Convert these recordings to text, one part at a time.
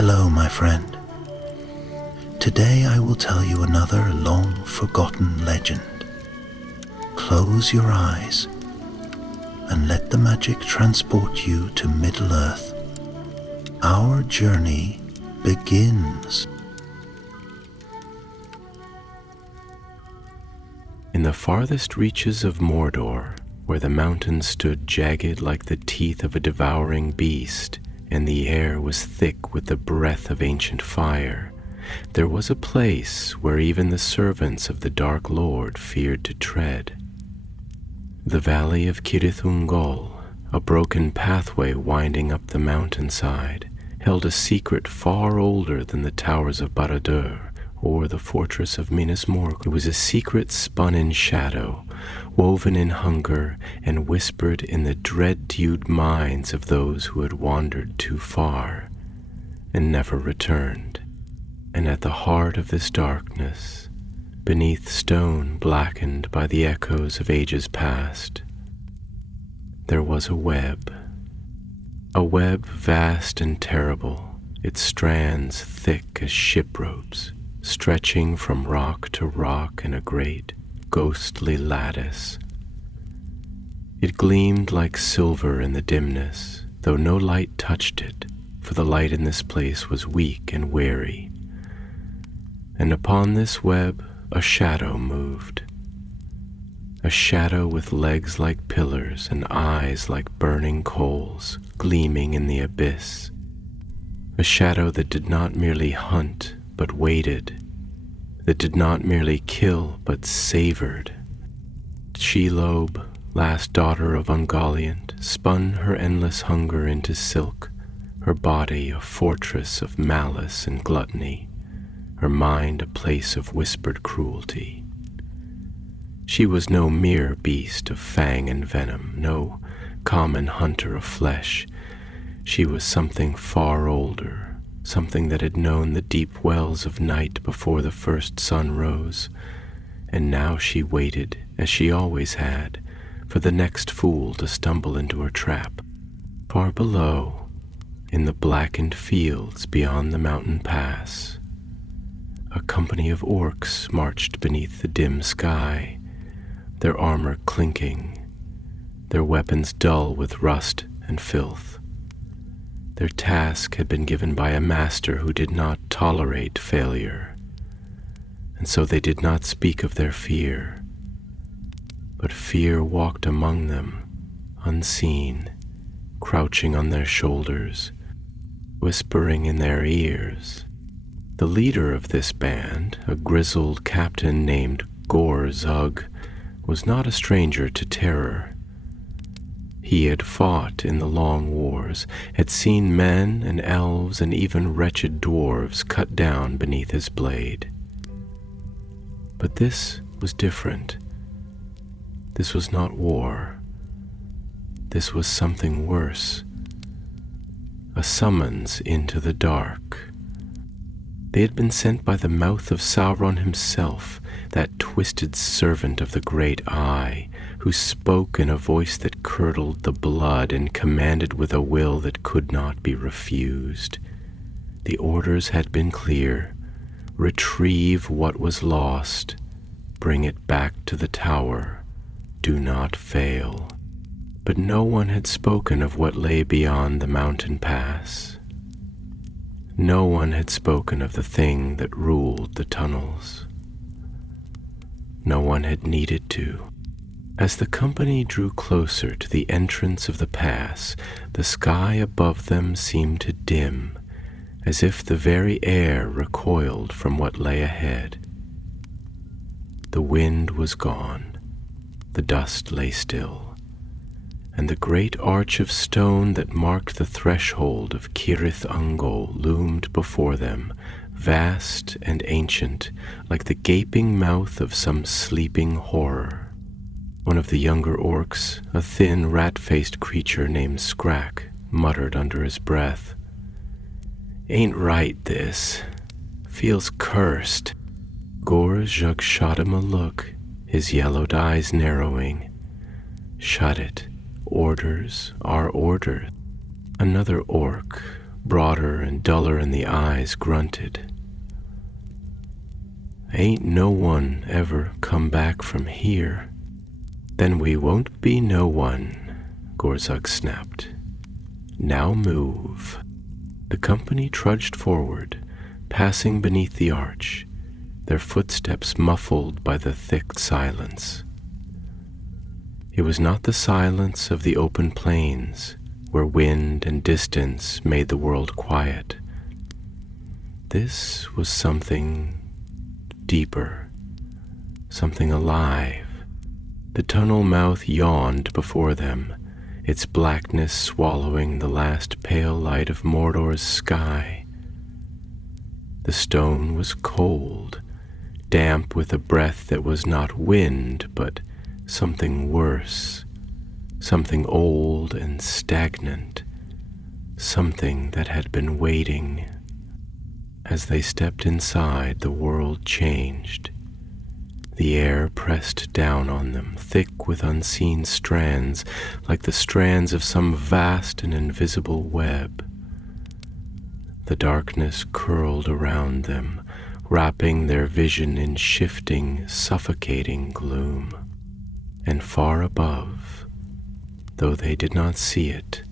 Hello, my friend. Today I will tell you another long-forgotten legend. Close your eyes and let the magic transport you to Middle-earth. Our journey begins. In the farthest reaches of Mordor, where the mountains stood jagged like the teeth of a devouring beast, and the air was thick with the breath of ancient fire, there was a place where even the servants of the Dark Lord feared to tread. The valley of Cirith Ungol, a broken pathway winding up the mountainside, held a secret far older than the towers of Barad-dûr or the fortress of Minas Morgul. It was a secret spun in shadow, woven in hunger, and whispered in the dread-dewed minds of those who had wandered too far and never returned. And at the heart of this darkness, beneath stone blackened by the echoes of ages past, there was a web vast and terrible, its strands thick as ship ropes, stretching from rock to rock in a great, ghostly lattice. It gleamed like silver in the dimness, though no light touched it, for the light in this place was weak and weary. And upon this web a shadow moved, a shadow with legs like pillars and eyes like burning coals gleaming in the abyss, a shadow that did not merely hunt but waited, that did not merely kill but savored. Shelob, last daughter of Ungoliant, spun her endless hunger into silk, her body a fortress of malice and gluttony, her mind a place of whispered cruelty. She was no mere beast of fang and venom, no common hunter of flesh. She was something far older, something that had known the deep wells of night before the first sun rose, and now she waited, as she always had, for the next fool to stumble into her trap. Far below, in the blackened fields beyond the mountain pass, a company of orcs marched beneath the dim sky, their armor clinking, their weapons dull with rust and filth. Their task had been given by a master who did not tolerate failure, and so they did not speak of their fear, but fear walked among them, unseen, crouching on their shoulders, whispering in their ears. The leader of this band, a grizzled captain named Gor-Zug, was not a stranger to terror. He had fought in the long wars, had seen men and elves and even wretched dwarves cut down beneath his blade. But this was different. This was not war. This was something worse. A summons into the dark. They had been sent by the mouth of Sauron himself, that twisted servant of the Great Eye, who spoke in a voice that curdled the blood and commanded with a will that could not be refused. The orders had been clear. Retrieve what was lost. Bring it back to the tower. Do not fail. But no one had spoken of what lay beyond the mountain pass. No one had spoken of the thing that ruled the tunnels. No one had needed to. As the company drew closer to the entrance of the pass, the sky above them seemed to dim, as if the very air recoiled from what lay ahead. The wind was gone, the dust lay still, and the great arch of stone that marked the threshold of Cirith Ungol loomed before them, vast and ancient, like the gaping mouth of some sleeping horror. One of the younger orcs, a thin, rat-faced creature named Scrack, muttered under his breath, "Ain't right, this. Feels cursed." Gor-Zug shot him a look, his yellowed eyes narrowing. "Shut it. Orders are orders." Another orc, broader and duller in the eyes, grunted. "Ain't no one ever come back from here." "Then we won't be no one," Gorzug snapped. "Now move." The company trudged forward, passing beneath the arch, their footsteps muffled by the thick silence. It was not the silence of the open plains, where wind and distance made the world quiet. This was something deeper, something alive. The tunnel mouth yawned before them, its blackness swallowing the last pale light of Mordor's sky. The stone was cold, damp with a breath that was not wind, but something worse, something old and stagnant, something that had been waiting. As they stepped inside, the world changed. The air pressed down on them, thick with unseen strands, like the strands of some vast and invisible web. The darkness curled around them, wrapping their vision in shifting, suffocating gloom. And far above, though they did not see it,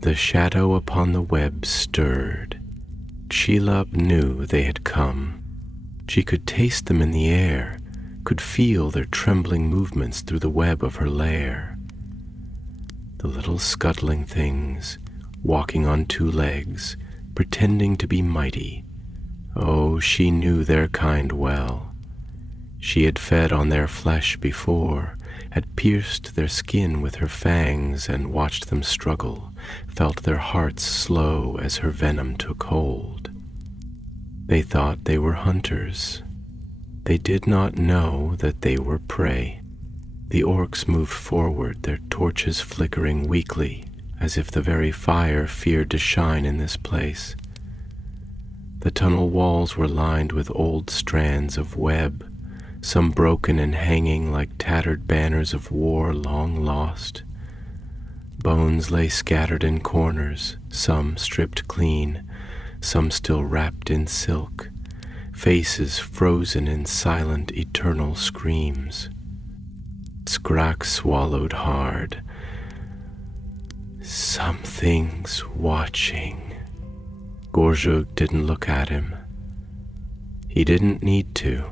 the shadow upon the web stirred. Shelob knew they had come. She could taste them in the air, could feel their trembling movements through the web of her lair. The little scuttling things, walking on two legs, pretending to be mighty. Oh, she knew their kind well. She had fed on their flesh before, had pierced their skin with her fangs and watched them struggle, felt their hearts slow as her venom took hold. They thought they were hunters. They did not know that they were prey. The orcs moved forward, their torches flickering weakly, as if the very fire feared to shine in this place. The tunnel walls were lined with old strands of web, some broken and hanging like tattered banners of war long lost. Bones lay scattered in corners, some stripped clean, some still wrapped in silk, faces frozen in silent, eternal screams. Skrak swallowed hard. Something's watching. Gorzug didn't look at him. He didn't need to.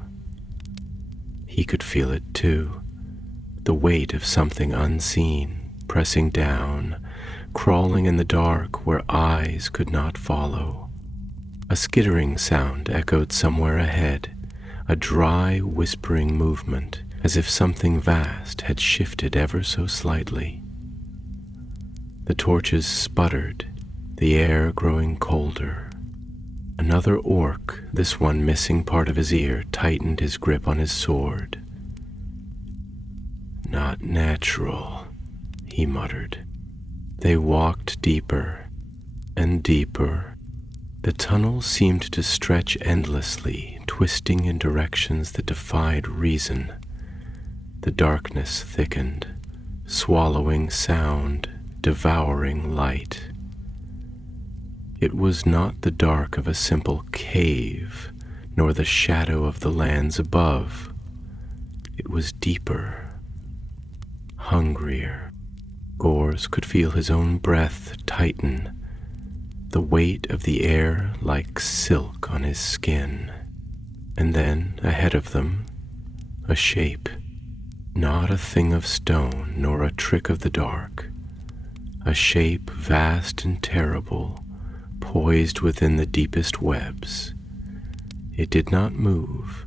He could feel it too, the weight of something unseen, pressing down, crawling in the dark where eyes could not follow. A skittering sound echoed somewhere ahead, a dry, whispering movement, as if something vast had shifted ever so slightly. The torches sputtered, the air growing colder. Another orc, this one missing part of his ear, tightened his grip on his sword. "Not natural," he muttered. They walked deeper and deeper. The tunnel seemed to stretch endlessly, twisting in directions that defied reason. The darkness thickened, swallowing sound, devouring light. It was not the dark of a simple cave, nor the shadow of the lands above. It was deeper, hungrier. Gorz could feel his own breath tighten, the weight of the air like silk on his skin. And then, ahead of them, a shape, not a thing of stone nor a trick of the dark, a shape vast and terrible, poised within the deepest webs. It did not move,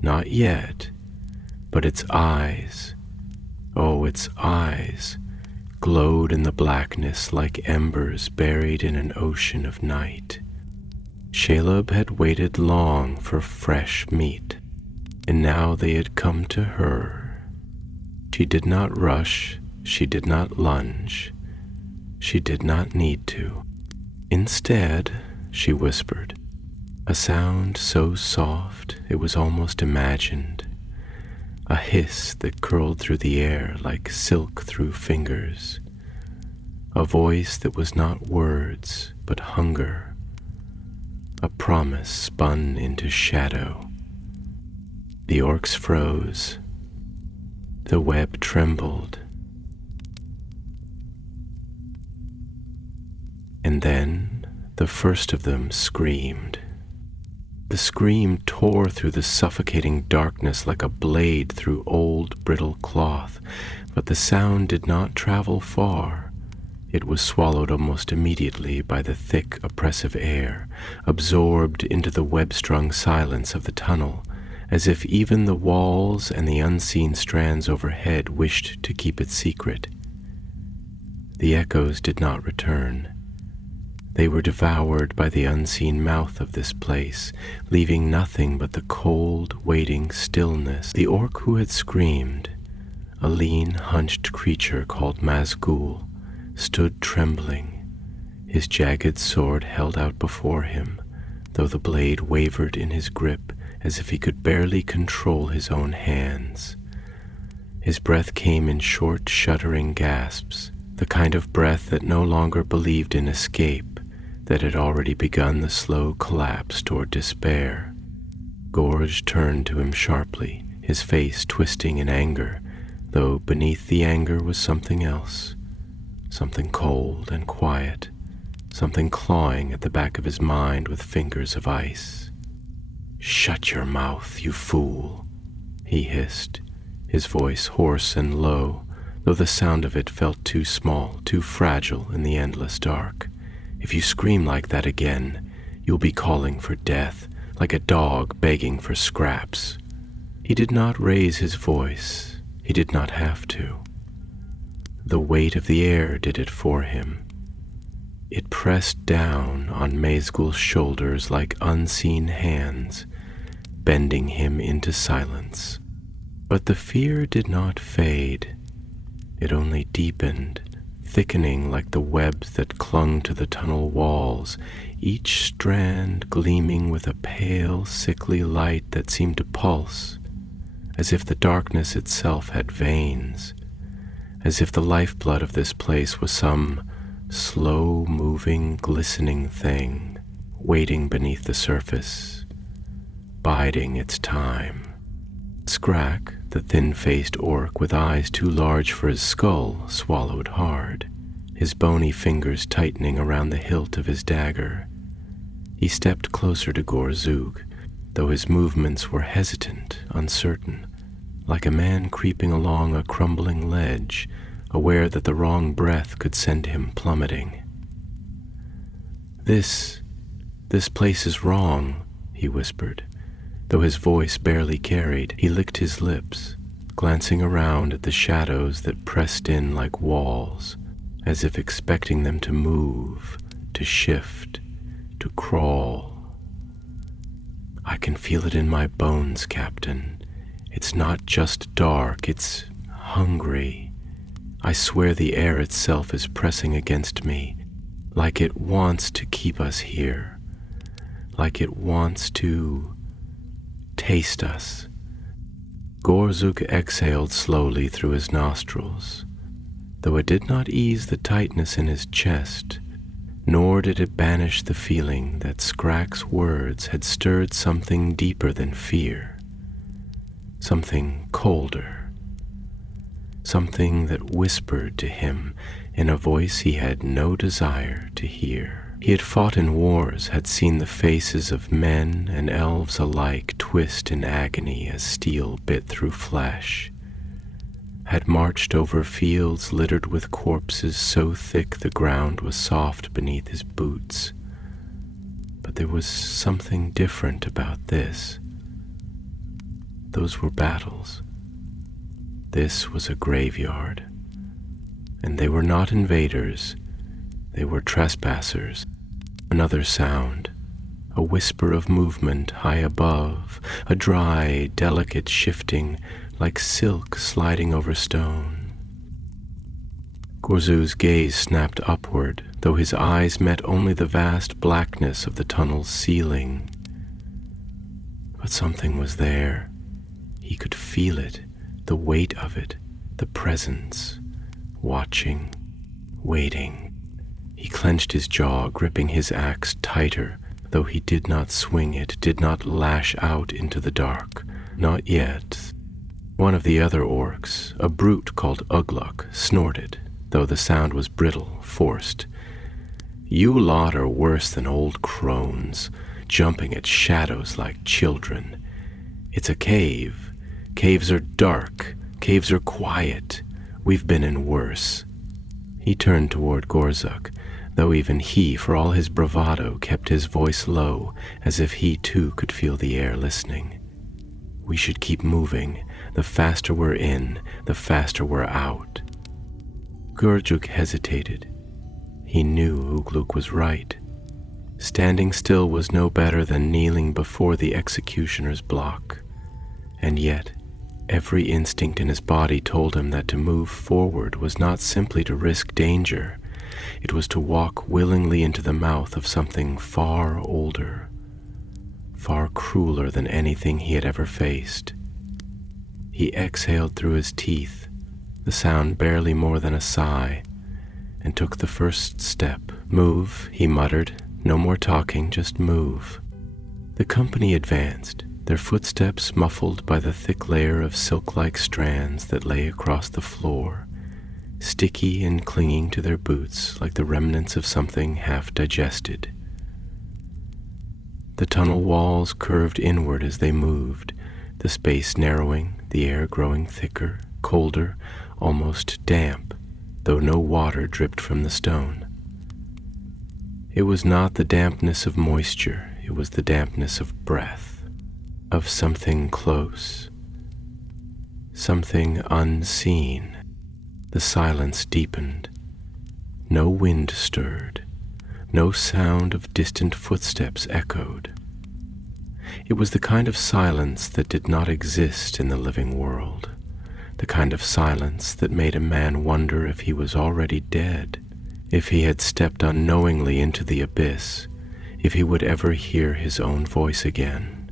not yet, but its eyes, oh, its eyes, glowed in the blackness like embers buried in an ocean of night. Shelob had waited long for fresh meat, and now they had come to her. She did not rush, she did not lunge, she did not need to. Instead, she whispered, a sound so soft it was almost imagined, a hiss that curled through the air like silk through fingers, a voice that was not words, but hunger, a promise spun into shadow. The orcs froze. The web trembled. And then the first of them screamed. The scream tore through the suffocating darkness like a blade through old, brittle cloth, but the sound did not travel far. It was swallowed almost immediately by the thick, oppressive air, absorbed into the web-strung silence of the tunnel, as if even the walls and the unseen strands overhead wished to keep it secret. The echoes did not return. They were devoured by the unseen mouth of this place, leaving nothing but the cold, waiting stillness. The orc who had screamed, a lean, hunched creature called Mazgul, stood trembling, his jagged sword held out before him, though the blade wavered in his grip as if he could barely control his own hands. His breath came in short, shuddering gasps, the kind of breath that no longer believed in escape, that had already begun the slow collapse toward despair. Gorge turned to him sharply, his face twisting in anger, though beneath the anger was something else, something cold and quiet, something clawing at the back of his mind with fingers of ice. "Shut your mouth, you fool," he hissed, his voice hoarse and low, though the sound of it felt too small, too fragile in the endless dark. "If you scream like that again, you'll be calling for death, like a dog begging for scraps." He did not raise his voice. He did not have to. The weight of the air did it for him. It pressed down on Mazgul's shoulders like unseen hands, bending him into silence. But the fear did not fade. It only deepened, thickening like the webs that clung to the tunnel walls, each strand gleaming with a pale, sickly light that seemed to pulse, as if the darkness itself had veins, as if the lifeblood of this place was some slow-moving, glistening thing, waiting beneath the surface, biding its time. Scrack, the thin-faced orc with eyes too large for his skull, swallowed hard, his bony fingers tightening around the hilt of his dagger. He stepped closer to Gorzug, though his movements were hesitant, uncertain, like a man creeping along a crumbling ledge, aware that the wrong breath could send him plummeting. This place is wrong," he whispered. Though his voice barely carried, he licked his lips, glancing around at the shadows that pressed in like walls, as if expecting them to move, to shift, to crawl. "I can feel it in my bones, Captain. It's not just dark, it's hungry. I swear the air itself is pressing against me, like it wants to keep us here, like it wants to taste us." Gorzug exhaled slowly through his nostrils, though it did not ease the tightness in his chest, nor did it banish the feeling that Scrack's words had stirred something deeper than fear, something colder, something that whispered to him in a voice he had no desire to hear. He had fought in wars, had seen the faces of men and elves alike twist in agony as steel bit through flesh, had marched over fields littered with corpses so thick the ground was soft beneath his boots. But there was something different about this. Those were battles. This was a graveyard. And they were not invaders, they were trespassers. Another sound, a whisper of movement high above, a dry, delicate shifting like silk sliding over stone. Gorzug's gaze snapped upward, though his eyes met only the vast blackness of the tunnel's ceiling. But something was there. He could feel it, the weight of it, the presence, watching, waiting. He clenched his jaw, gripping his axe tighter, though he did not swing it, did not lash out into the dark. Not yet. One of the other orcs, a brute called Ugluk, snorted, though the sound was brittle, forced. "You lot are worse than old crones, jumping at shadows like children. It's a cave. Caves are dark. Caves are quiet. We've been in worse." He turned toward Gorzuk, though even he, for all his bravado, kept his voice low, as if he too could feel the air listening. "We should keep moving. The faster we're in, the faster we're out." Gorzuk hesitated. He knew Ugluk was right. Standing still was no better than kneeling before the executioner's block. And yet, every instinct in his body told him that to move forward was not simply to risk danger. It was to walk willingly into the mouth of something far older, far crueler than anything he had ever faced. He exhaled through his teeth, the sound barely more than a sigh, and took the first step. "Move," he muttered. "No more talking, just move." The company advanced, their footsteps muffled by the thick layer of silk-like strands that lay across the floor, sticky and clinging to their boots like the remnants of something half digested. The tunnel walls curved inward as they moved, the space narrowing, the air growing thicker, colder, almost damp, though no water dripped from the stone. It was not the dampness of moisture, it was the dampness of breath, of something close, something unseen. The silence deepened. No wind stirred. No sound of distant footsteps echoed. It was the kind of silence that did not exist in the living world, the kind of silence that made a man wonder if he was already dead, if he had stepped unknowingly into the abyss, if he would ever hear his own voice again.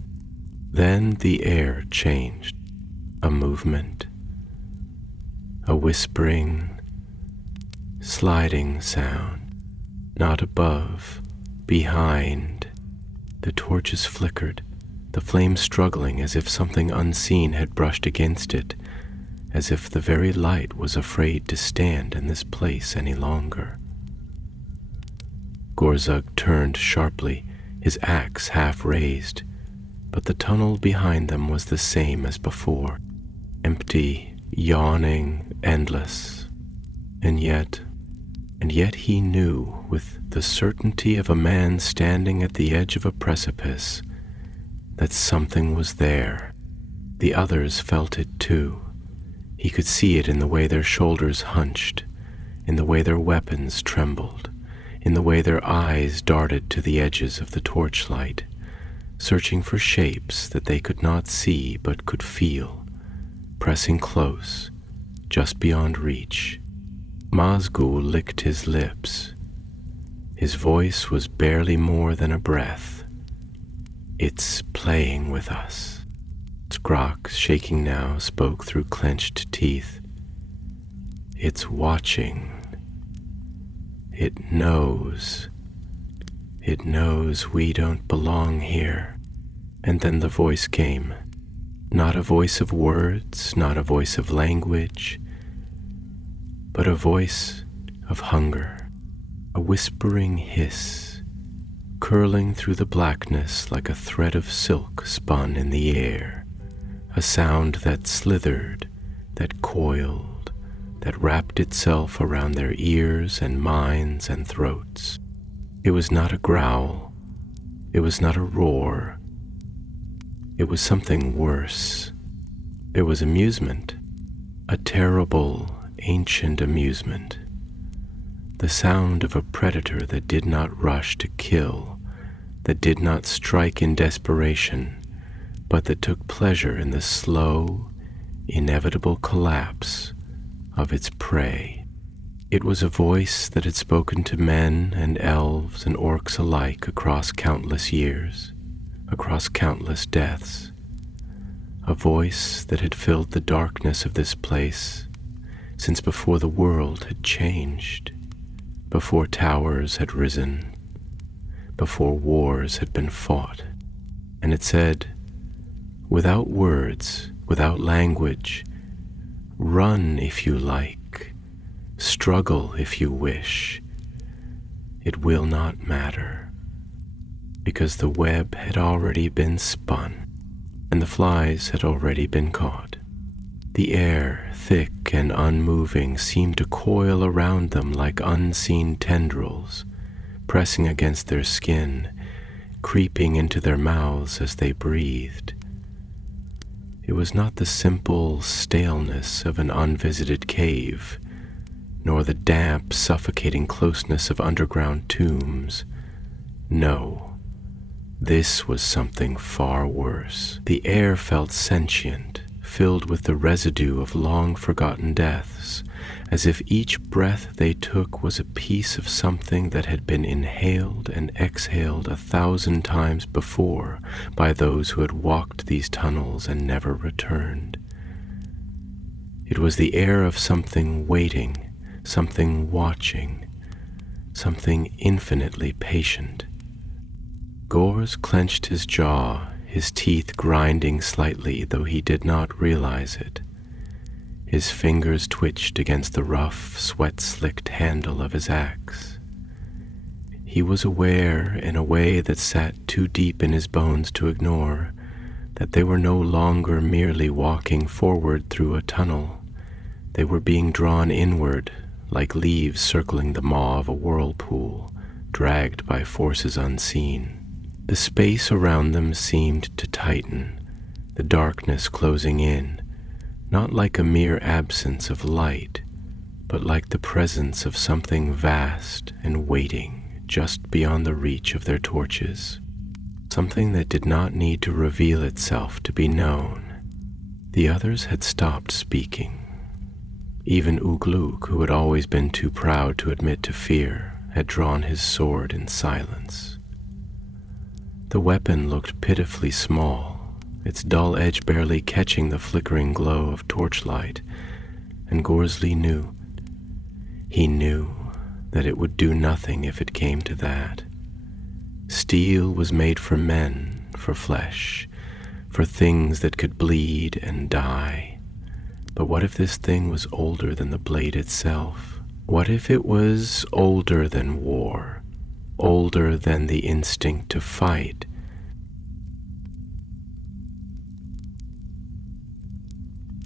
Then the air changed, a movement, a whispering, sliding sound, not above, behind. The torches flickered, the flame struggling as if something unseen had brushed against it, as if the very light was afraid to stand in this place any longer. Gorzuk turned sharply, his axe half raised, but the tunnel behind them was the same as before, empty, yawning, endless. And yet he knew, with the certainty of a man standing at the edge of a precipice, that something was there. The others felt it too. He could see it in the way their shoulders hunched, in the way their weapons trembled, in the way their eyes darted to the edges of the torchlight, searching for shapes that they could not see but could feel, pressing close, just beyond reach. Mazgul licked his lips. His voice was barely more than a breath. "It's playing with us." Skrok, shaking now, spoke through clenched teeth. "It's watching. It knows. It knows we don't belong here." And then the voice came. Not a voice of words, not a voice of language, but a voice of hunger, a whispering hiss, curling through the blackness like a thread of silk spun in the air, a sound that slithered, that coiled, that wrapped itself around their ears and minds and throats. It was not a growl, it was not a roar, it was something worse. It was amusement, a terrible, ancient amusement, the sound of a predator that did not rush to kill, that did not strike in desperation, but that took pleasure in the slow, inevitable collapse of its prey. It was a voice that had spoken to men and elves and orcs alike across countless years, across countless deaths, a voice that had filled the darkness of this place since before the world had changed. before towers had risen, before wars had been fought. And it said, without words, without language, run if you like, struggle if you wish. It will not matter, because the web had already been spun, and the flies had already been caught. The air, thick and unmoving, seemed to coil around them like unseen tendrils, pressing against their skin, creeping into their mouths as they breathed. It was not the simple staleness of an unvisited cave, nor the damp, suffocating closeness of underground tombs. No, this was something far worse. The air felt sentient, filled with the residue of long-forgotten deaths, as if each breath they took was a piece of something that had been inhaled and exhaled 1,000 times before by those who had walked these tunnels and never returned. It was the air of something waiting, something watching, something infinitely patient. Gors clenched his jaw, his teeth grinding slightly, though he did not realize it. His fingers twitched against the rough, sweat-slicked handle of his axe. He was aware, in a way that sat too deep in his bones to ignore, that they were no longer merely walking forward through a tunnel. They were being drawn inward, like leaves circling the maw of a whirlpool, dragged by forces unseen. The space around them seemed to tighten, the darkness closing in, not like a mere absence of light, but like the presence of something vast and waiting just beyond the reach of their torches, something that did not need to reveal itself to be known. The others had stopped speaking. Even Ugluk, who had always been too proud to admit to fear, had drawn his sword in silence. The weapon looked pitifully small, its dull edge barely catching the flickering glow of torchlight, and Gorsley knew. He knew that it would do nothing if it came to that. Steel was made for men, for flesh, for things that could bleed and die. But what if this thing was older than the blade itself? What if it was older than war? Older than the instinct to fight?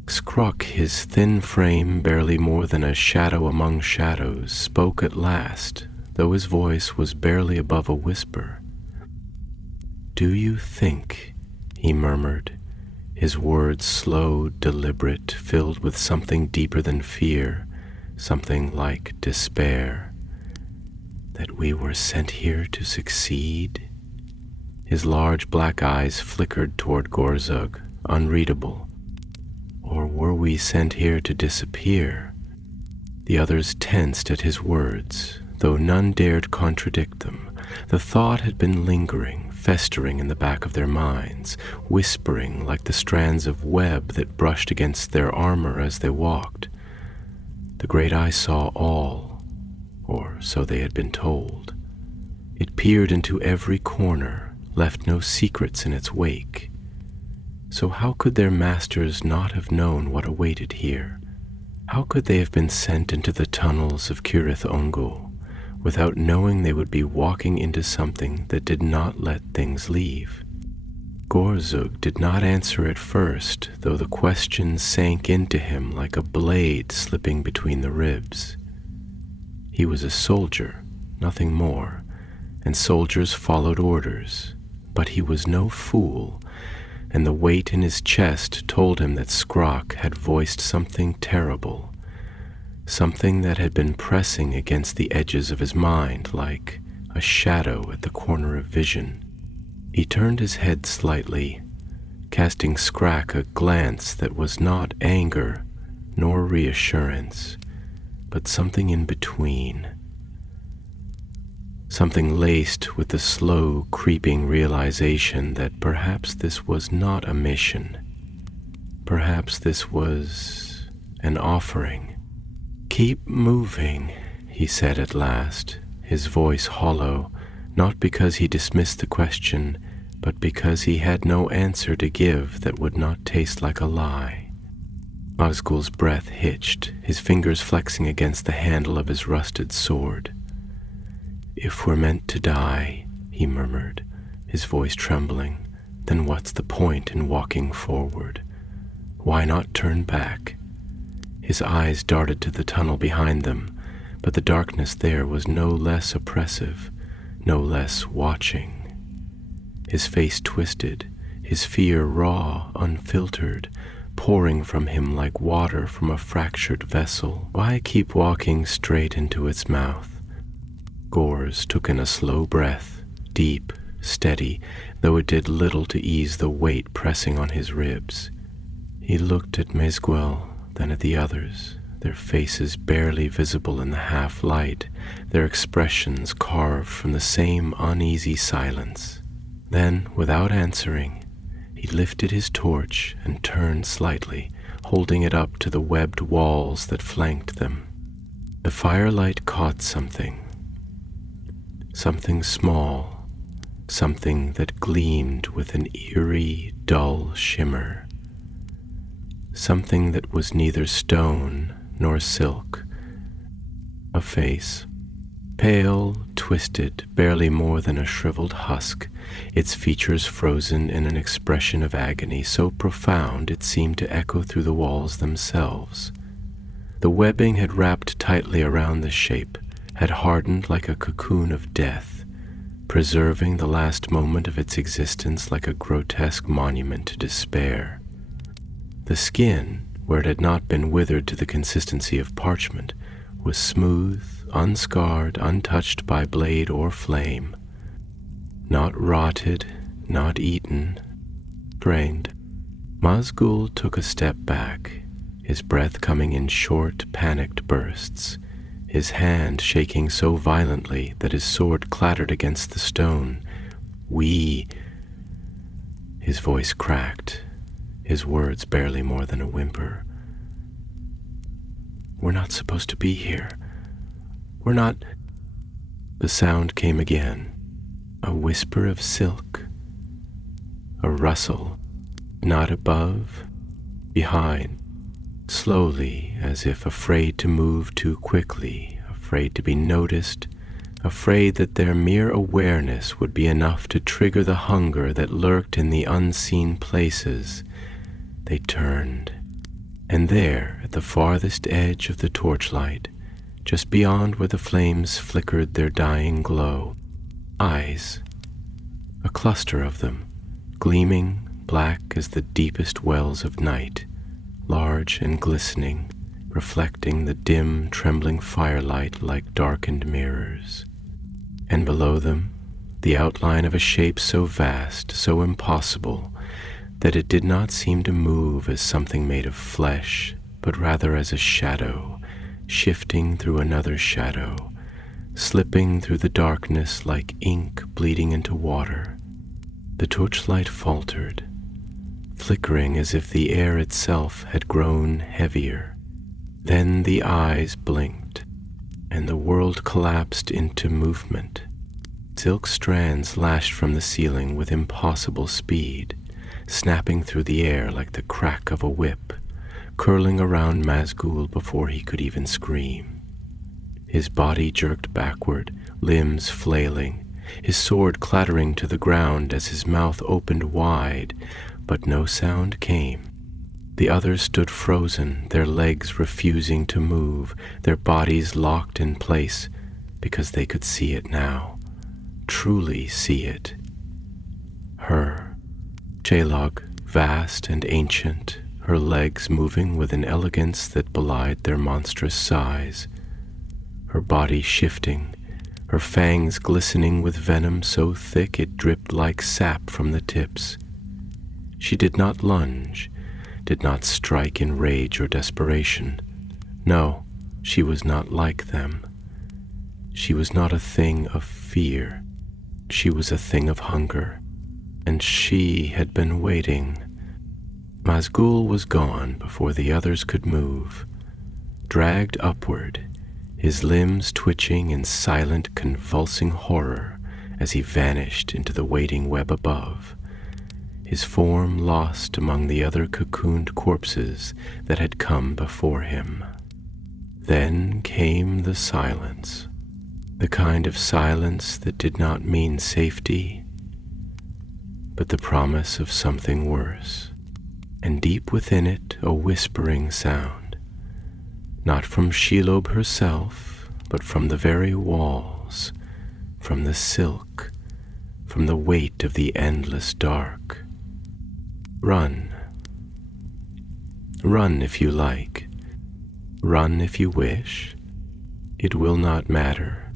Skruk, his thin frame barely more than a shadow among shadows, spoke at last, though his voice was barely above a whisper. "Do you think," he murmured, his words slow, deliberate, filled with something deeper than fear, something like despair, "that we were sent here to succeed?" His large black eyes flickered toward Gorzug, unreadable. Or were we sent here to disappear? The others tensed at his words, though none dared contradict them. The thought had been lingering, festering in the back of their minds, whispering like the strands of web that brushed against their armor as they walked. The great eye saw all, or so they had been told. It peered into every corner, left no secrets in its wake. So how could their masters not have known what awaited here? How could they have been sent into the tunnels of Cirith Ungol without knowing they would be walking into something that did not let things leave? Gorzug did not answer at first, though the question sank into him like a blade slipping between the ribs. He was a soldier, nothing more, and soldiers followed orders, but he was no fool, and the weight in his chest told him that Skrok had voiced something terrible, something that had been pressing against the edges of his mind like a shadow at the corner of vision. He turned his head slightly, casting Skrak a glance that was not anger nor reassurance, but something in between. Something laced with the slow, creeping realization that perhaps this was not a mission. Perhaps this was an offering. "Keep moving," he said at last, his voice hollow, not because he dismissed the question, but because he had no answer to give that would not taste like a lie. Nazgul's breath hitched, his fingers flexing against the handle of his rusted sword. "If we're meant to die," he murmured, his voice trembling, "then what's the point in walking forward? Why not turn back?" His eyes darted to the tunnel behind them, but the darkness there was no less oppressive, no less watching. His face twisted, his fear raw, unfiltered, pouring from him like water from a fractured vessel. Why keep walking straight into its mouth? Gors took in a slow breath, deep, steady, though it did little to ease the weight pressing on his ribs. He looked at Mezguel, then at the others, their faces barely visible in the half-light, their expressions carved from the same uneasy silence. Then, without answering, he lifted his torch and turned slightly, holding it up to the webbed walls that flanked them. The firelight caught something small, something that gleamed with an eerie, dull shimmer, something that was neither stone nor silk, a face, pale, twisted, barely more than a shriveled husk, its features frozen in an expression of agony so profound it seemed to echo through the walls themselves. The webbing had wrapped tightly around the shape, had hardened like a cocoon of death, preserving the last moment of its existence like a grotesque monument to despair. The skin, where it had not been withered to the consistency of parchment, was smooth, unscarred, untouched by blade or flame. Not rotted, not eaten, drained. Nazgul took a step back, his breath coming in short, panicked bursts, his hand shaking so violently that his sword clattered against the stone. His voice cracked, his words barely more than a whimper. "We're not supposed to be here. We're not..." The sound came again, a whisper of silk, a rustle, not above, behind, slowly, as if afraid to move too quickly, afraid to be noticed, afraid that their mere awareness would be enough to trigger the hunger that lurked in the unseen places. They turned, and there, at the farthest edge of the torchlight, just beyond where the flames flickered their dying glow, eyes, a cluster of them, gleaming black as the deepest wells of night, large and glistening, reflecting the dim, trembling firelight like darkened mirrors. And below them, the outline of a shape so vast, so impossible, that it did not seem to move as something made of flesh, but rather as a shadow, shifting through another shadow, slipping through the darkness like ink bleeding into water. The torchlight faltered, flickering as if the air itself had grown heavier. Then the eyes blinked, and the world collapsed into movement. Silk strands lashed from the ceiling with impossible speed, snapping through the air like the crack of a whip, curling around Nazgul before he could even scream. His body jerked backward, limbs flailing, his sword clattering to the ground as his mouth opened wide, but no sound came. The others stood frozen, their legs refusing to move, their bodies locked in place, because they could see it now, truly see it. Her, Shelob, vast and ancient, her legs moving with an elegance that belied their monstrous size, her body shifting, her fangs glistening with venom so thick it dripped like sap from the tips. She did not lunge, did not strike in rage or desperation. No, she was not like them. She was not a thing of fear. She was a thing of hunger, and she had been waiting. Nazgul was gone before the others could move. Dragged upward, his limbs twitching in silent, convulsing horror as he vanished into the waiting web above, his form lost among the other cocooned corpses that had come before him. Then came the silence, the kind of silence that did not mean safety, but the promise of something worse, and deep within it a whispering sound, not from Shelob herself, but from the very walls, from the silk, from the weight of the endless dark. Run. Run if you like. Run if you wish. It will not matter.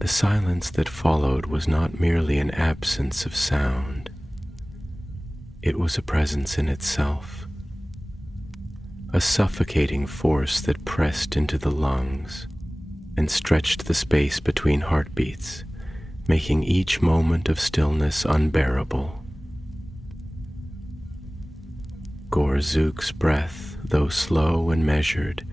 The silence that followed was not merely an absence of sound. It was a presence in itself, a suffocating force that pressed into the lungs and stretched the space between heartbeats, making each moment of stillness unbearable. Gorzuk's breath, though slow and measured,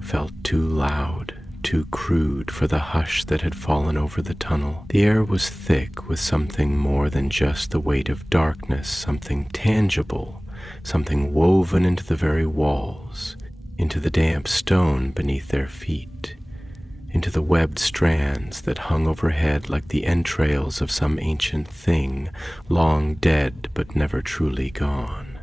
felt too loud, too crude for the hush that had fallen over the tunnel. The air was thick with something more than just the weight of darkness, something tangible, something woven into the very walls, into the damp stone beneath their feet, into the webbed strands that hung overhead like the entrails of some ancient thing, long dead but never truly gone.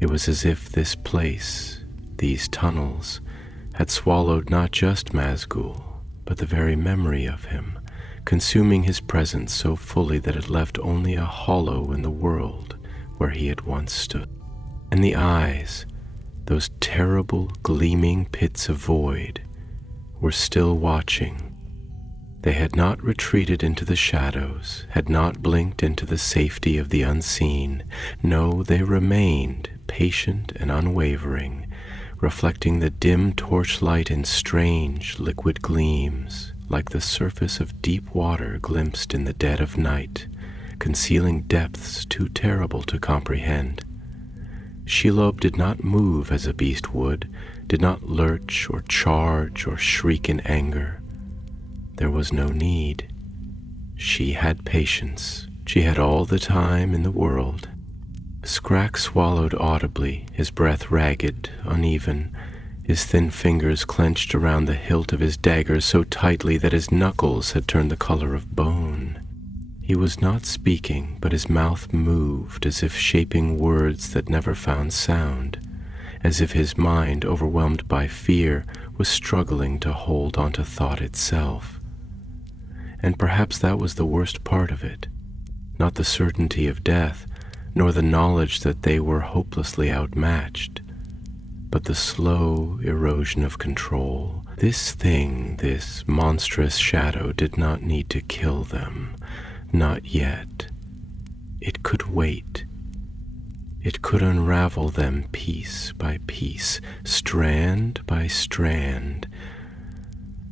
It was as if this place, these tunnels, had swallowed not just Mazgul, but the very memory of him, consuming his presence so fully that it left only a hollow in the world where he had once stood. And the eyes, those terrible gleaming pits of void, were still watching. They had not retreated into the shadows, had not blinked into the safety of the unseen. No, they remained, patient and unwavering, reflecting the dim torchlight in strange liquid gleams, like the surface of deep water glimpsed in the dead of night, concealing depths too terrible to comprehend. Shelob did not move as a beast would, did not lurch or charge or shriek in anger. There was no need. She had patience. She had all the time in the world. Scrack swallowed audibly, his breath ragged, uneven, his thin fingers clenched around the hilt of his dagger so tightly that his knuckles had turned the color of bone. He was not speaking, but his mouth moved as if shaping words that never found sound, as if his mind, overwhelmed by fear, was struggling to hold onto thought itself. And perhaps that was the worst part of it, not the certainty of death, nor the knowledge that they were hopelessly outmatched, but the slow erosion of control. This thing, this monstrous shadow, did not need to kill them, not yet. It could wait. It could unravel them piece by piece, strand by strand,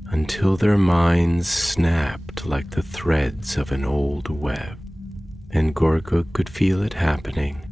until their minds snapped like the threads of an old web. And Gorzuk could feel it happening.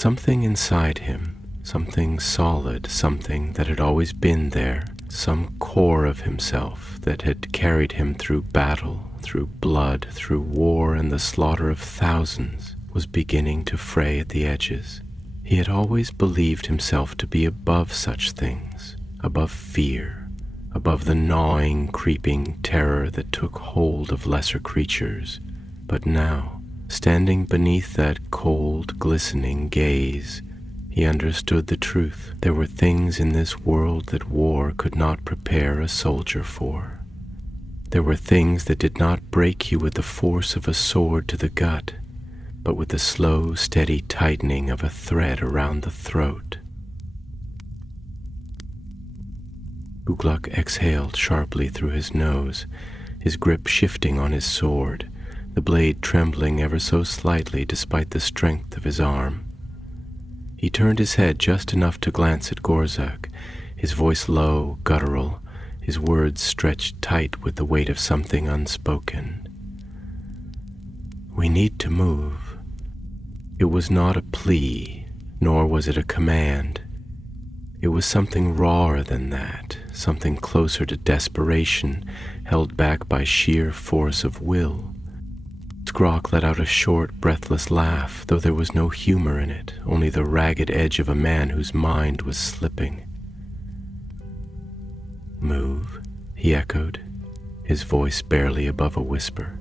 Something inside him, something solid, something that had always been there, some core of himself that had carried him through battle, through blood, through war and the slaughter of thousands, was beginning to fray at the edges. He had always believed himself to be above such things, above fear, above the gnawing, creeping terror that took hold of lesser creatures. But now, standing beneath that cold, glistening gaze, he understood the truth. There were things in this world that war could not prepare a soldier for. There were things that did not break you with the force of a sword to the gut, but with the slow, steady tightening of a thread around the throat. Ugluk exhaled sharply through his nose, his grip shifting on his sword, the blade trembling ever so slightly despite the strength of his arm. He turned his head just enough to glance at Gorzuk, his voice low, guttural, his words stretched tight with the weight of something unspoken. "We need to move." It was not a plea, nor was it a command. It was something rawer than that, something closer to desperation, held back by sheer force of will. Skrok let out a short, breathless laugh, though there was no humor in it, only the ragged edge of a man whose mind was slipping. "Move," he echoed, his voice barely above a whisper.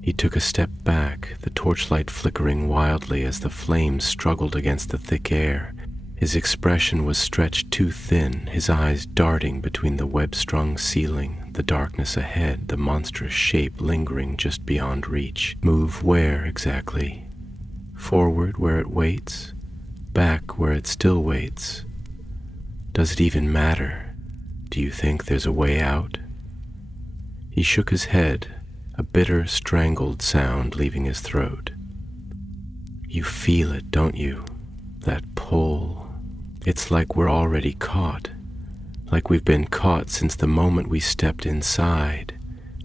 He took a step back, the torchlight flickering wildly as the flames struggled against the thick air. His expression was stretched too thin, his eyes darting between the web-strung ceiling, the darkness ahead, the monstrous shape lingering just beyond reach. Move where, exactly? Forward where it waits? Back where it still waits? Does it even matter? Do you think there's a way out? He shook his head, a bitter, strangled sound leaving his throat. You feel it, don't you? That pull. It's like we're already caught. Like we've been caught since the moment we stepped inside.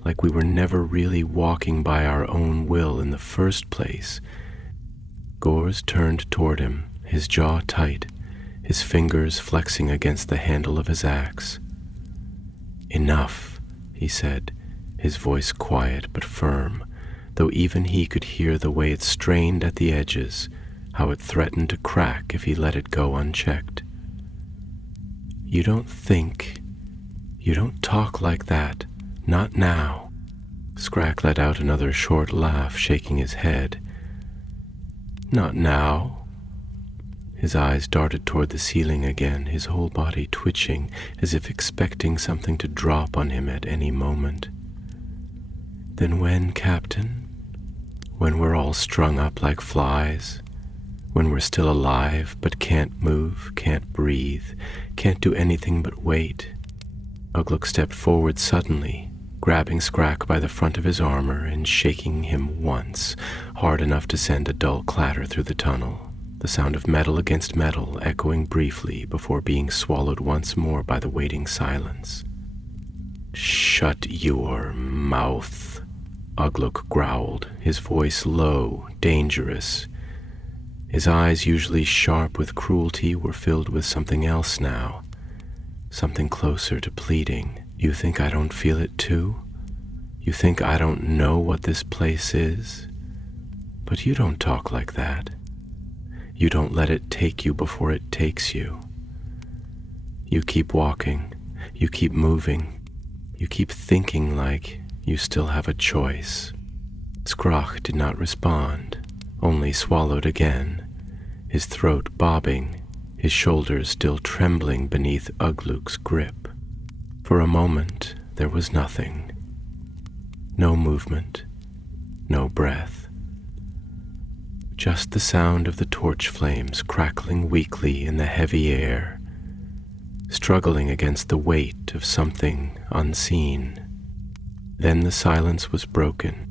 Like we were never really walking by our own will in the first place. Gors turned toward him, his jaw tight, his fingers flexing against the handle of his axe. "Enough," he said, his voice quiet but firm, though even he could hear the way it strained at the edges, how it threatened to crack if he let it go unchecked. You don't talk like that, not now." Skrak let out another short laugh, shaking his head. "Not now." His eyes darted toward the ceiling again, his whole body twitching, as if expecting something to drop on him at any moment. "Then when, Captain? When we're all strung up like flies? When we're still alive, but can't move, can't breathe, can't do anything but wait?" Ugluk stepped forward suddenly, grabbing Skrak by the front of his armor and shaking him once, hard enough to send a dull clatter through the tunnel, the sound of metal against metal echoing briefly before being swallowed once more by the waiting silence. "Shut your mouth," Ugluk growled, his voice low, dangerous. His eyes, usually sharp with cruelty, were filled with something else now, something closer to pleading. "You think I don't feel it too? You think I don't know what this place is? But you don't talk like that. You don't let it take you before it takes you. You keep walking, you keep moving, you keep thinking like you still have a choice." Skrak did not respond, only swallowed again, his throat bobbing, his shoulders still trembling beneath Ugluk's grip. For a moment there was nothing. No movement, no breath. Just the sound of the torch flames crackling weakly in the heavy air, struggling against the weight of something unseen. Then the silence was broken,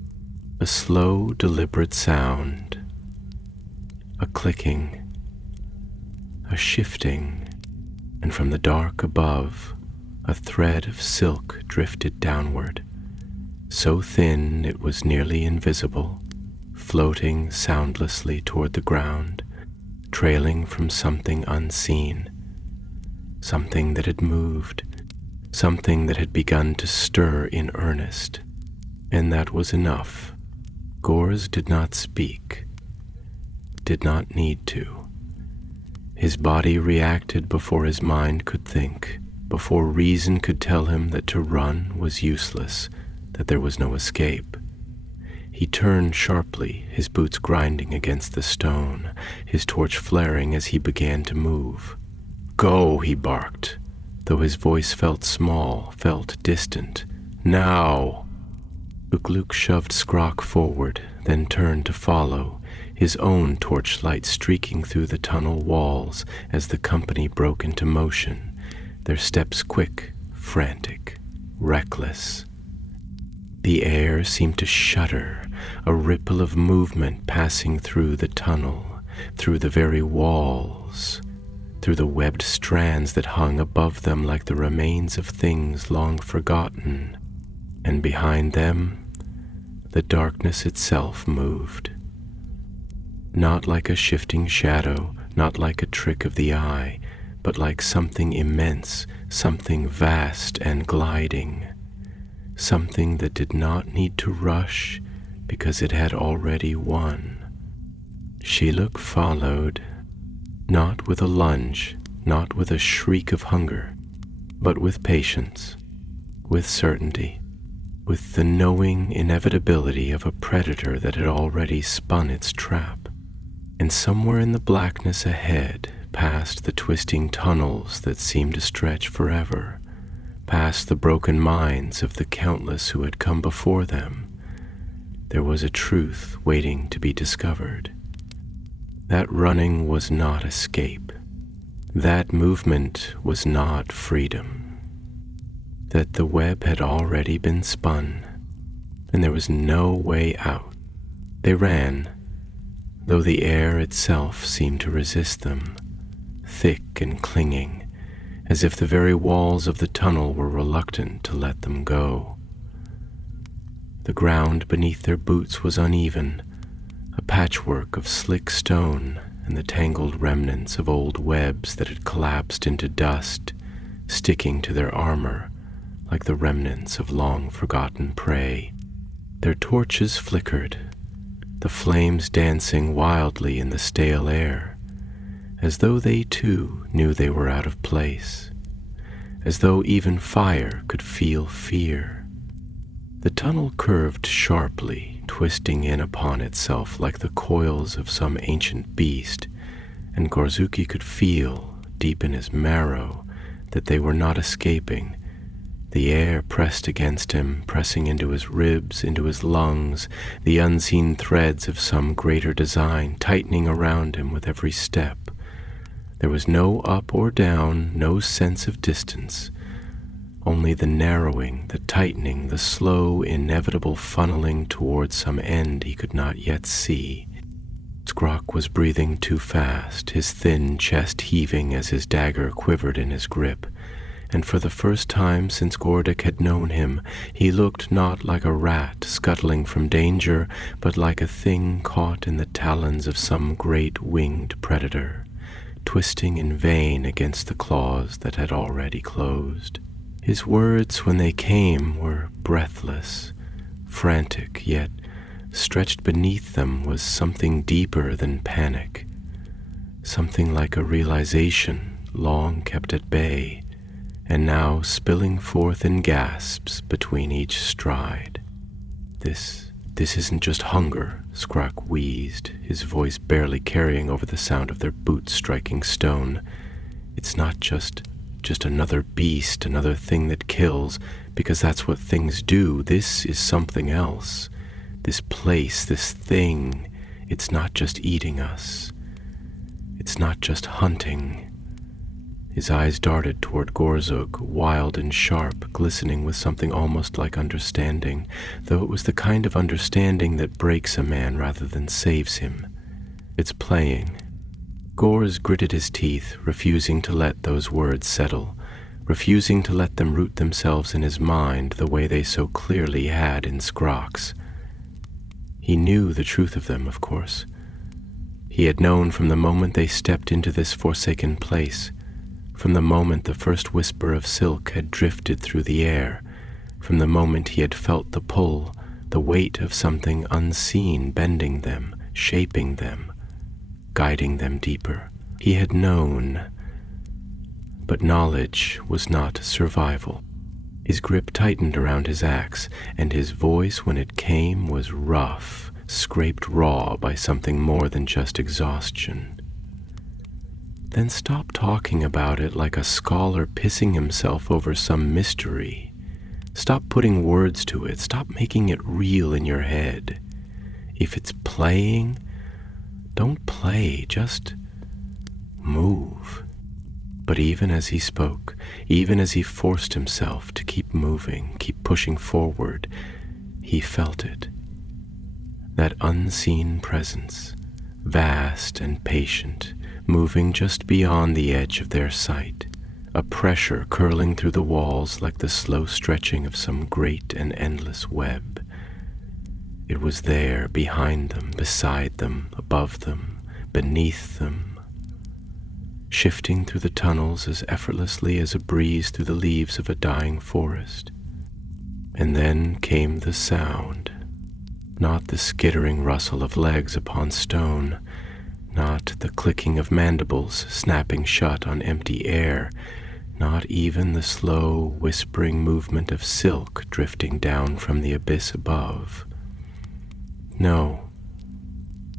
a slow, deliberate sound, a clicking, a shifting, and from the dark above, a thread of silk drifted downward, so thin it was nearly invisible, floating soundlessly toward the ground, trailing from something unseen, something that had moved, something that had begun to stir in earnest. And that was enough. Gors did not speak, did not need to. His body reacted before his mind could think, before reason could tell him that to run was useless, that there was no escape. He turned sharply, his boots grinding against the stone, his torch flaring as he began to move. "Go," he barked, though his voice felt small, felt distant. "Now!" Ugluk shoved Skrak forward, then turned to follow, his own torchlight streaking through the tunnel walls as the company broke into motion, their steps quick, frantic, reckless. The air seemed to shudder, a ripple of movement passing through the tunnel, through the very walls, through the webbed strands that hung above them like the remains of things long forgotten, and behind them, the darkness itself moved. Not like a shifting shadow, not like a trick of the eye, but like something immense, something vast and gliding, something that did not need to rush because it had already won. Shelob followed, not with a lunge, not with a shriek of hunger, but with patience, with certainty, with the knowing inevitability of a predator that had already spun its trap. And somewhere in the blackness ahead, past the twisting tunnels that seemed to stretch forever, past the broken minds of the countless who had come before them, there was a truth waiting to be discovered. That running was not escape. That movement was not freedom. That the web had already been spun, and there was no way out. They ran, though the air itself seemed to resist them, thick and clinging, as if the very walls of the tunnel were reluctant to let them go. The ground beneath their boots was uneven, a patchwork of slick stone and the tangled remnants of old webs that had collapsed into dust, sticking to their armor like the remnants of long-forgotten prey. Their torches flickered, the flames dancing wildly in the stale air, as though they too knew they were out of place, as though even fire could feel fear. The tunnel curved sharply, twisting in upon itself like the coils of some ancient beast, and Gorzuki could feel, deep in his marrow, that they were not escaping. The air pressed against him, pressing into his ribs, into his lungs, the unseen threads of some greater design tightening around him with every step. There was no up or down, no sense of distance, only the narrowing, the tightening, the slow, inevitable funneling towards some end he could not yet see. Skrok was breathing too fast, his thin chest heaving as his dagger quivered in his grip. And for the first time since Gordic had known him, he looked not like a rat scuttling from danger, but like a thing caught in the talons of some great winged predator, twisting in vain against the claws that had already closed. His words, when they came, were breathless, frantic, yet stretched beneath them was something deeper than panic, something like a realization long kept at bay, and now spilling forth in gasps between each stride. This isn't just hunger, Skrok wheezed, his voice barely carrying over the sound of their boots striking stone. It's not just another beast, another thing that kills, because that's what things do. This is something else. This place, this thing, it's not just eating us. It's not just hunting. His eyes darted toward Gorzug, wild and sharp, glistening with something almost like understanding, though it was the kind of understanding that breaks a man rather than saves him. It's playing. Gorz gritted his teeth, refusing to let those words settle, refusing to let them root themselves in his mind the way they so clearly had in Skrok's. He knew the truth of them, of course. He had known from the moment they stepped into this forsaken place, from the moment the first whisper of silk had drifted through the air, from the moment he had felt the pull, the weight of something unseen bending them, shaping them, guiding them deeper. He had known, but knowledge was not survival. His grip tightened around his axe, and his voice, when it came, was rough, scraped raw by something more than just exhaustion. Then stop talking about it like a scholar pissing himself over some mystery. Stop putting words to it. Stop making it real in your head. If it's playing, don't play, just move. But even as he spoke, even as he forced himself to keep moving, keep pushing forward, he felt it. That unseen presence, vast and patient, moving just beyond the edge of their sight, a pressure curling through the walls like the slow stretching of some great and endless web. It was there, behind them, beside them, above them, beneath them, shifting through the tunnels as effortlessly as a breeze through the leaves of a dying forest. And then came the sound, not the skittering rustle of legs upon stone, not the clicking of mandibles snapping shut on empty air, not even the slow, whispering movement of silk drifting down from the abyss above. No,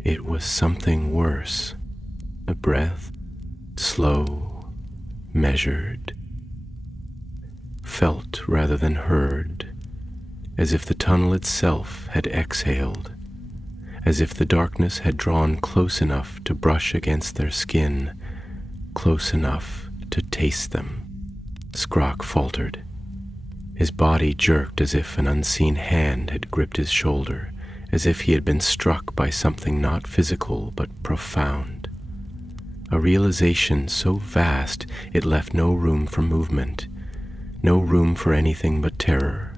it was something worse, a breath, slow, measured, felt rather than heard, as if the tunnel itself had exhaled, as if the darkness had drawn close enough to brush against their skin, close enough to taste them. Skrock faltered. His body jerked as if an unseen hand had gripped his shoulder, as if he had been struck by something not physical but profound. A realization so vast it left no room for movement, no room for anything but terror.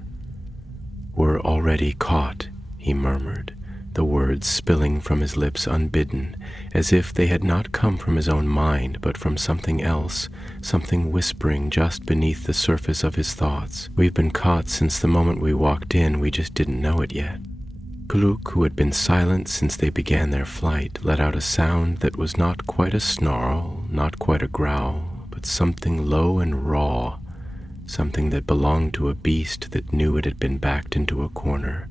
"We're already caught," he murmured, the words spilling from his lips unbidden, as if they had not come from his own mind, but from something else, something whispering just beneath the surface of his thoughts. "We've been caught since the moment we walked in, we just didn't know it yet." Kuluk, who had been silent since they began their flight, let out a sound that was not quite a snarl, not quite a growl, but something low and raw, something that belonged to a beast that knew it had been backed into a corner.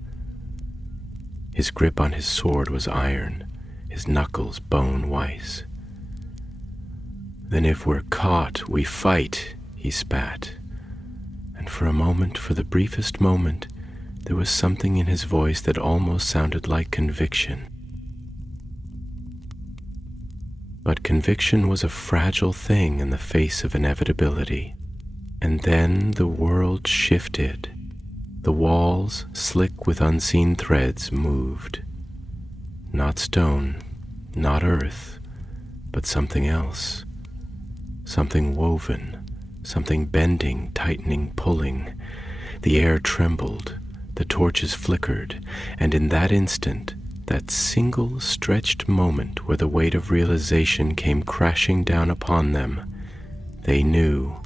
His grip on his sword was iron, his knuckles bone-white. "Then if we're caught, we fight," he spat. And for a moment, for the briefest moment, there was something in his voice that almost sounded like conviction. But conviction was a fragile thing in the face of inevitability. And then the world shifted. The walls, slick with unseen threads, moved. Not stone, not earth, but something else. Something woven, something bending, tightening, pulling. The air trembled, the torches flickered, and in that instant, that single stretched moment where the weight of realization came crashing down upon them, they knew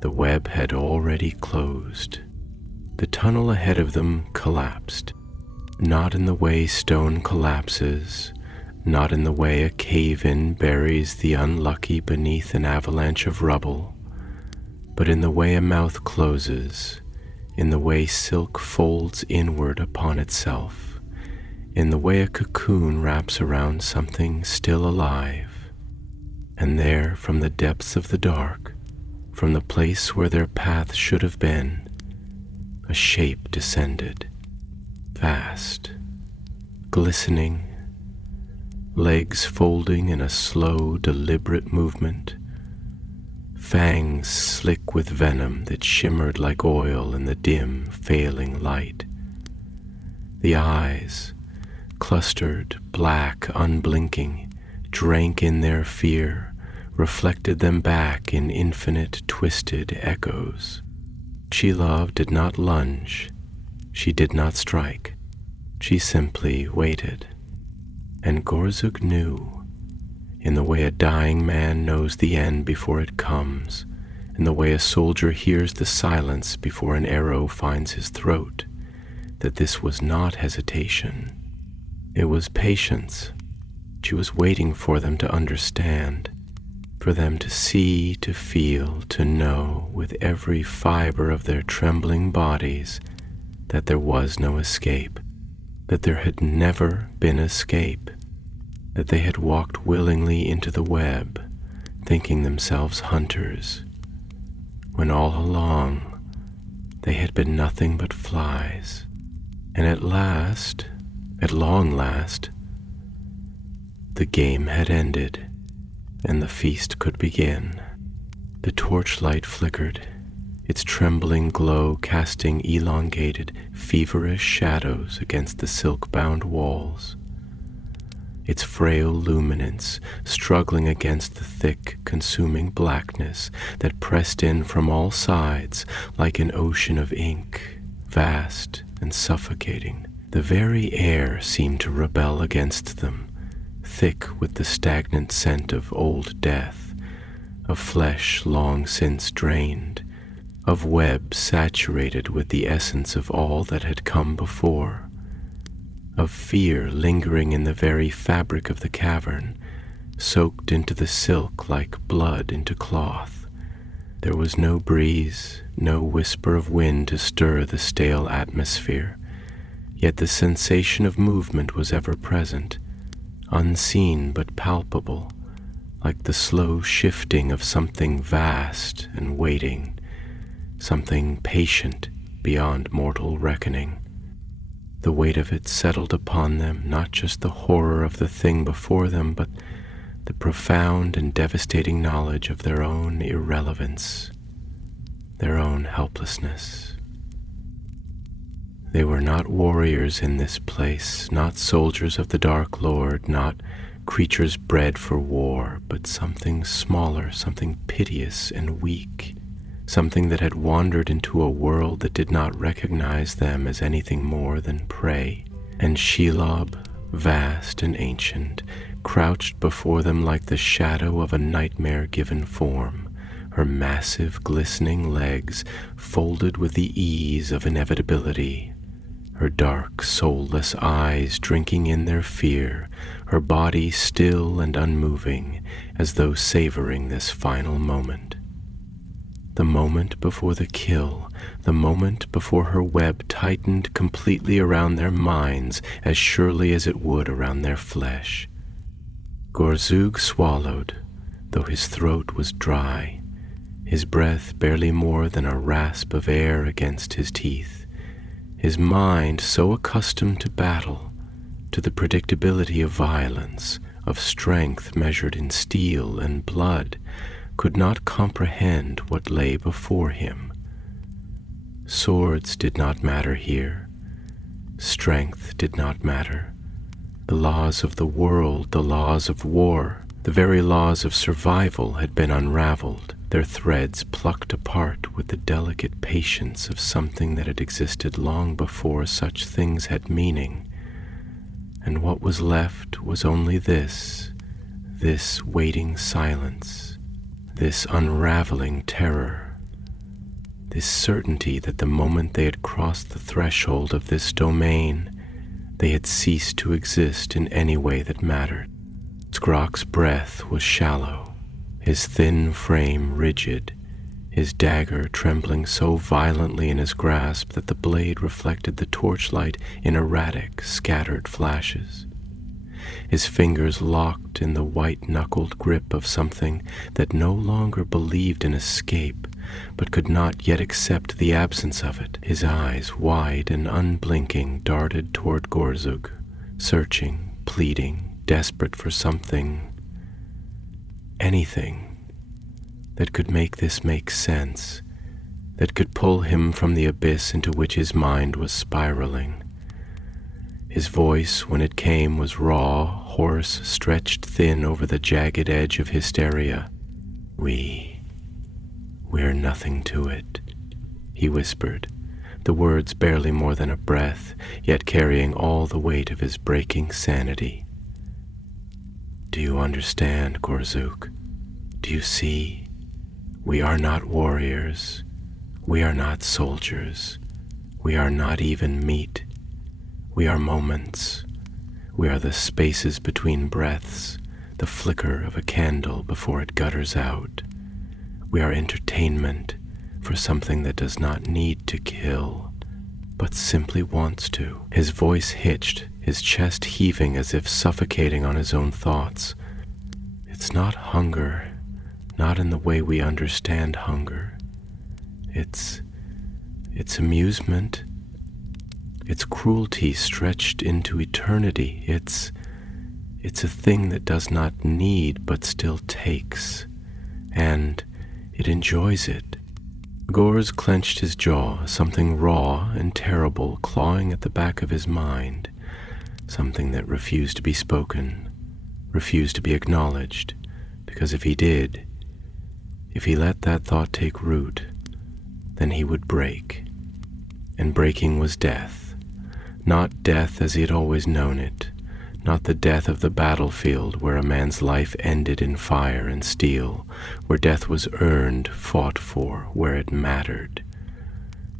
the web had already closed. The tunnel ahead of them collapsed, not in the way stone collapses, not in the way a cave-in buries the unlucky beneath an avalanche of rubble, but in the way a mouth closes, in the way silk folds inward upon itself, in the way a cocoon wraps around something still alive. And there, from the depths of the dark, from the place where their path should have been, a shape descended, fast, glistening, legs folding in a slow, deliberate movement, fangs slick with venom that shimmered like oil in the dim, failing light. The eyes, clustered, black, unblinking, drank in their fear, reflected them back in infinite, twisted echoes. Shelob did not lunge. She did not strike. She simply waited. And Gorzug knew, in the way a dying man knows the end before it comes, in the way a soldier hears the silence before an arrow finds his throat, that this was not hesitation. It was patience. She was waiting for them to understand, for them to see, to feel, to know with every fiber of their trembling bodies that there was no escape, that there had never been escape, that they had walked willingly into the web, thinking themselves hunters, when all along they had been nothing but flies. And at last, at long last, the game had ended, and the feast could begin. The torchlight flickered, its trembling glow casting elongated, feverish shadows against the silk-bound walls, its frail luminance struggling against the thick, consuming blackness that pressed in from all sides like an ocean of ink, vast and suffocating. The very air seemed to rebel against them, thick with the stagnant scent of old death, of flesh long since drained, of web saturated with the essence of all that had come before, of fear lingering in the very fabric of the cavern, soaked into the silk like blood into cloth. There was no breeze, no whisper of wind to stir the stale atmosphere, yet the sensation of movement was ever present, unseen but palpable, like the slow shifting of something vast and waiting, something patient beyond mortal reckoning. The weight of it settled upon them, not just the horror of the thing before them, but the profound and devastating knowledge of their own irrelevance, their own helplessness. They were not warriors in this place, not soldiers of the Dark Lord, not creatures bred for war, but something smaller, something piteous and weak, something that had wandered into a world that did not recognize them as anything more than prey. And Shelob, vast and ancient, crouched before them like the shadow of a nightmare-given form, her massive, glistening legs folded with the ease of inevitability, her dark, soulless eyes drinking in their fear, her body still and unmoving, as though savoring this final moment. The moment before the kill, the moment before her web tightened completely around their minds as surely as it would around their flesh. Gorzug swallowed, though his throat was dry, his breath barely more than a rasp of air against his teeth. His mind so accustomed to battle, to the predictability of violence, of strength measured in steel and blood, could not comprehend what lay before him. Swords did not matter here. Strength did not matter. The laws of the world, the laws of war, the very laws of survival had been unraveled, their threads plucked apart with the delicate patience of something that had existed long before such things had meaning. And what was left was only this waiting silence, this unraveling terror, this certainty that the moment they had crossed the threshold of this domain, they had ceased to exist in any way that mattered. Skrok's breath was shallow, his thin frame rigid, his dagger trembling so violently in his grasp that the blade reflected the torchlight in erratic, scattered flashes. His fingers locked in the white-knuckled grip of something that no longer believed in escape, but could not yet accept the absence of it. His eyes, wide and unblinking, darted toward Gorzug, searching, pleading, desperate for something, anything, that could make this make sense, that could pull him from the abyss into which his mind was spiraling. His voice, when it came, was raw, hoarse, stretched thin over the jagged edge of hysteria. We're nothing to it, he whispered, the words barely more than a breath, yet carrying all the weight of his breaking sanity. Do you understand, Gorzug? Do you see? We are not warriors. We are not soldiers. We are not even meat. We are moments. We are the spaces between breaths, the flicker of a candle before it gutters out. We are entertainment for something that does not need to kill, but simply wants to. His voice hitched, his chest heaving as if suffocating on his own thoughts. It's not hunger, not in the way we understand hunger. It's amusement. It's cruelty stretched into eternity. It's a thing that does not need but still takes, and it enjoys it. Gorz clenched his jaw, something raw and terrible clawing at the back of his mind, something that refused to be spoken, refused to be acknowledged, because if he did, if he let that thought take root, then he would break. And breaking was death, not death as he had always known it, not the death of the battlefield where a man's life ended in fire and steel, where death was earned, fought for, where it mattered,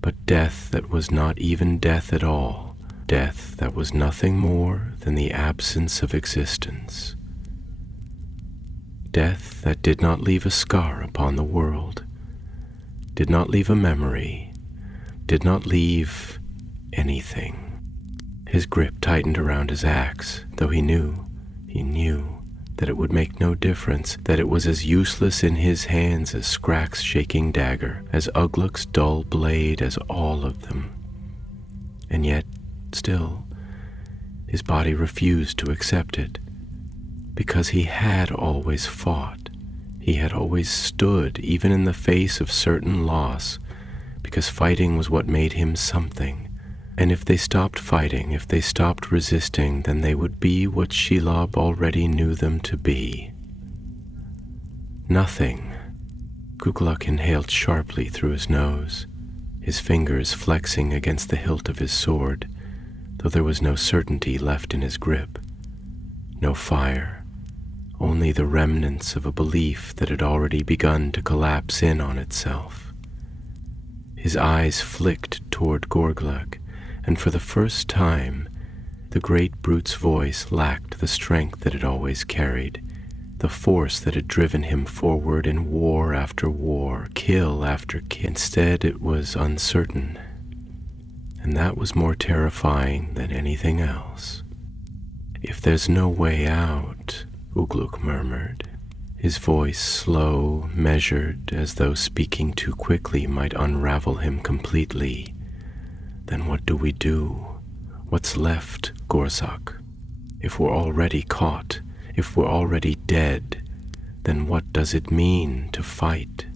but death that was not even death at all, death that was nothing more than the absence of existence, death that did not leave a scar upon the world, did not leave a memory, did not leave anything. His grip tightened around his axe, though he knew that it would make no difference, that it was as useless in his hands as Scrack's shaking dagger, as Ugluk's dull blade, as all of them. And yet, still, his body refused to accept it, because he had always fought. He had always stood, even in the face of certain loss, because fighting was what made him something. And if they stopped fighting, if they stopped resisting, then they would be what Shelob already knew them to be. Nothing. Ugluk inhaled sharply through his nose, his fingers flexing against the hilt of his sword, though there was no certainty left in his grip. No fire, only the remnants of a belief that had already begun to collapse in on itself. His eyes flicked toward Gorglug, and for the first time, the great brute's voice lacked the strength that it always carried, the force that had driven him forward in war after war, kill after kill. Instead, it was uncertain, and that was more terrifying than anything else. "If there's no way out," Ugluk murmured, his voice slow, measured, as though speaking too quickly might unravel him completely, "then what do we do? What's left, Gorzak? If we're already caught, if we're already dead, then what does it mean to fight?"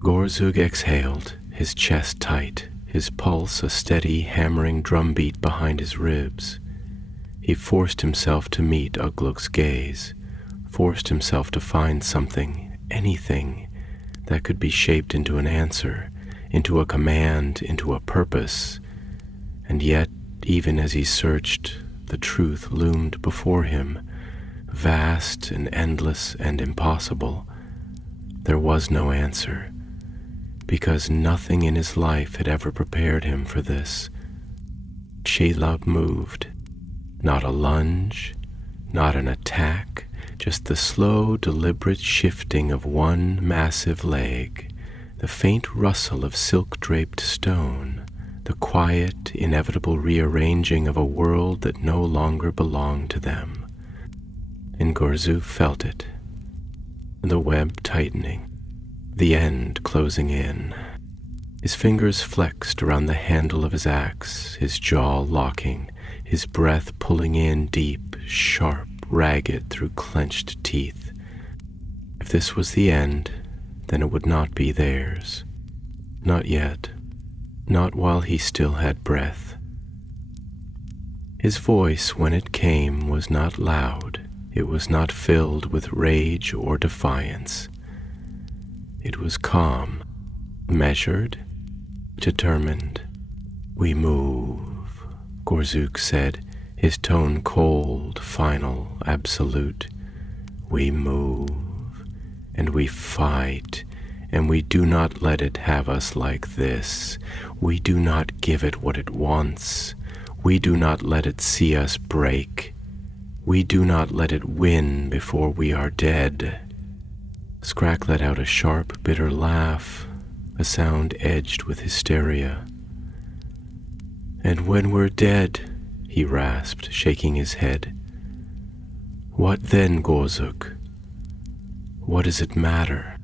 Gorzug exhaled, his chest tight, his pulse a steady, hammering drumbeat behind his ribs. He forced himself to meet Ugluk's gaze, forced himself to find something, anything, that could be shaped into an answer, into a command, into a purpose. And yet, even as he searched, the truth loomed before him, vast and endless and impossible. There was no answer, because nothing in his life had ever prepared him for this. Shelob moved. Not a lunge, not an attack, just the slow, deliberate shifting of one massive leg, the faint rustle of silk-draped stone, the quiet, inevitable rearranging of a world that no longer belonged to them. And Gorzug felt it, the web tightening, the end closing in. His fingers flexed around the handle of his axe, his jaw locking, his breath pulling in deep, sharp, ragged through clenched teeth. If this was the end, then it would not be theirs. Not yet. Not while he still had breath. His voice, when it came, was not loud. It was not filled with rage or defiance. It was calm, measured, determined. "We move," Gorzug said, his tone cold, final, absolute. "We move, and we fight, and we do not let it have us like this. We do not give it what it wants. We do not let it see us break. We do not let it win before we are dead." Scrack let out a sharp, bitter laugh, a sound edged with hysteria. "And when we're dead," he rasped, shaking his head, "what then, Gorzug? What does it matter?"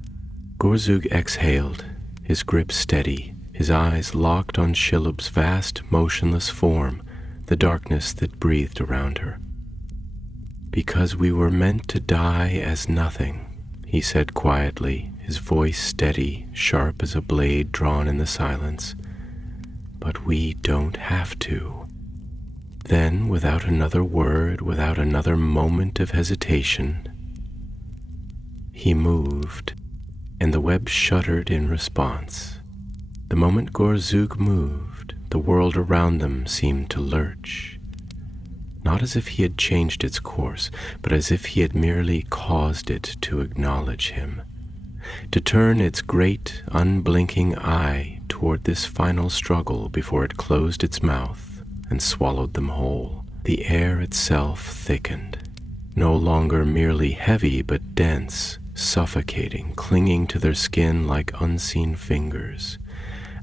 Gorzug exhaled, his grip steady, his eyes locked on Shelob's vast, motionless form, the darkness that breathed around her. "Because we were meant to die as nothing," he said quietly, his voice steady, sharp as a blade drawn in the silence. "But we don't have to." Then, without another word, without another moment of hesitation, he moved, and the web shuddered in response. The moment Gorzug moved, the world around them seemed to lurch. not as if he had changed its course, but as if he had merely caused it to acknowledge him, to turn its great, unblinking eye toward this final struggle before it closed its mouth and swallowed them whole. The air itself thickened, no longer merely heavy but dense, suffocating, clinging to their skin like unseen fingers,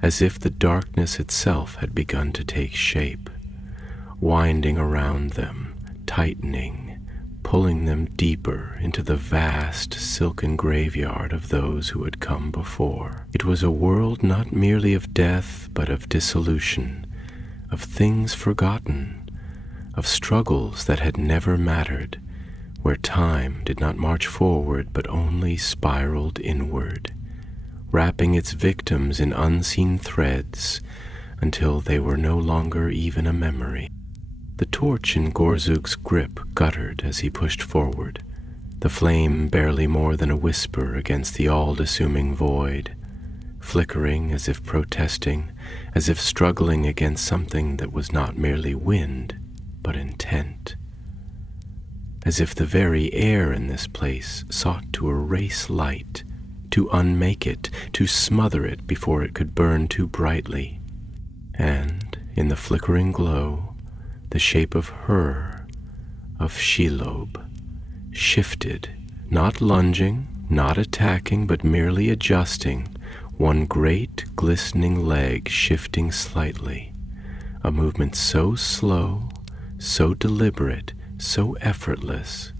as if the darkness itself had begun to take shape, winding around them, tightening, pulling them deeper into the vast silken graveyard of those who had come before. It was a world not merely of death, but of dissolution, of things forgotten, of struggles that had never mattered, where time did not march forward but only spiraled inward, wrapping its victims in unseen threads until they were no longer even a memory. The torch in Gorzug's grip guttered as he pushed forward, the flame barely more than a whisper against the all-assuming void, flickering as if protesting, as if struggling against something that was not merely wind, but intent. As if the very air in this place sought to erase light, to unmake it, to smother it before it could burn too brightly. And, in the flickering glow, the shape of her, of Shelob, shifted, not lunging, not attacking, but merely adjusting, one great glistening leg shifting slightly, a movement so slow, so deliberate, so effortless,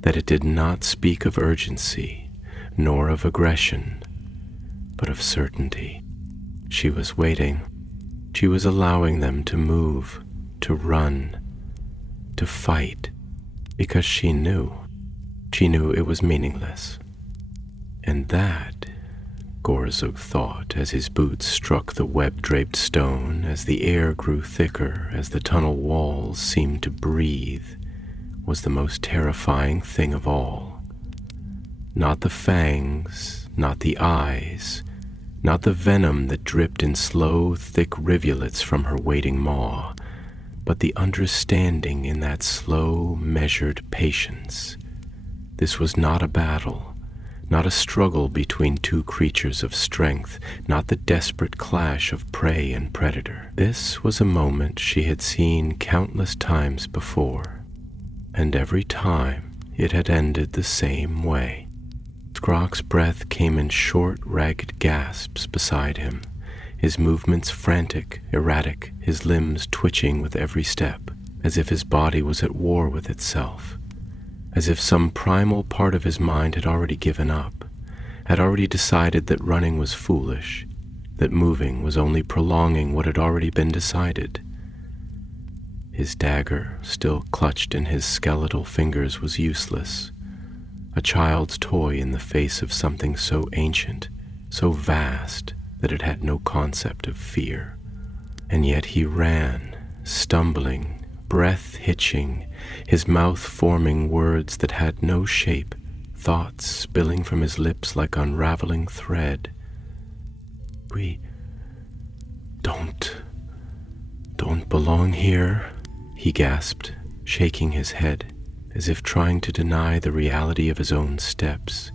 that it did not speak of urgency, nor of aggression, but of certainty. She was waiting. She was allowing them to move, to run, to fight, because she knew it was meaningless. And that, Gorzug thought as his boots struck the web-draped stone, as the air grew thicker, as the tunnel walls seemed to breathe, was the most terrifying thing of all. Not the fangs, not the eyes, not the venom that dripped in slow, thick rivulets from her waiting maw, but the understanding in that slow, measured patience. This was not a battle, not a struggle between two creatures of strength, not the desperate clash of prey and predator. This was a moment she had seen countless times before, and every time it had ended the same way. Skrok's breath came in short, ragged gasps beside him, his movements frantic, erratic, his limbs twitching with every step, as if his body was at war with itself, as if some primal part of his mind had already given up, had already decided that running was foolish, that moving was only prolonging what had already been decided. His dagger, still clutched in his skeletal fingers, was useless, a child's toy in the face of something so ancient, so vast, that it had no concept of fear. And yet he ran, stumbling, breath hitching, his mouth forming words that had no shape, thoughts spilling from his lips like unraveling thread. We don't belong here, he gasped, shaking his head, as if trying to deny the reality of his own steps,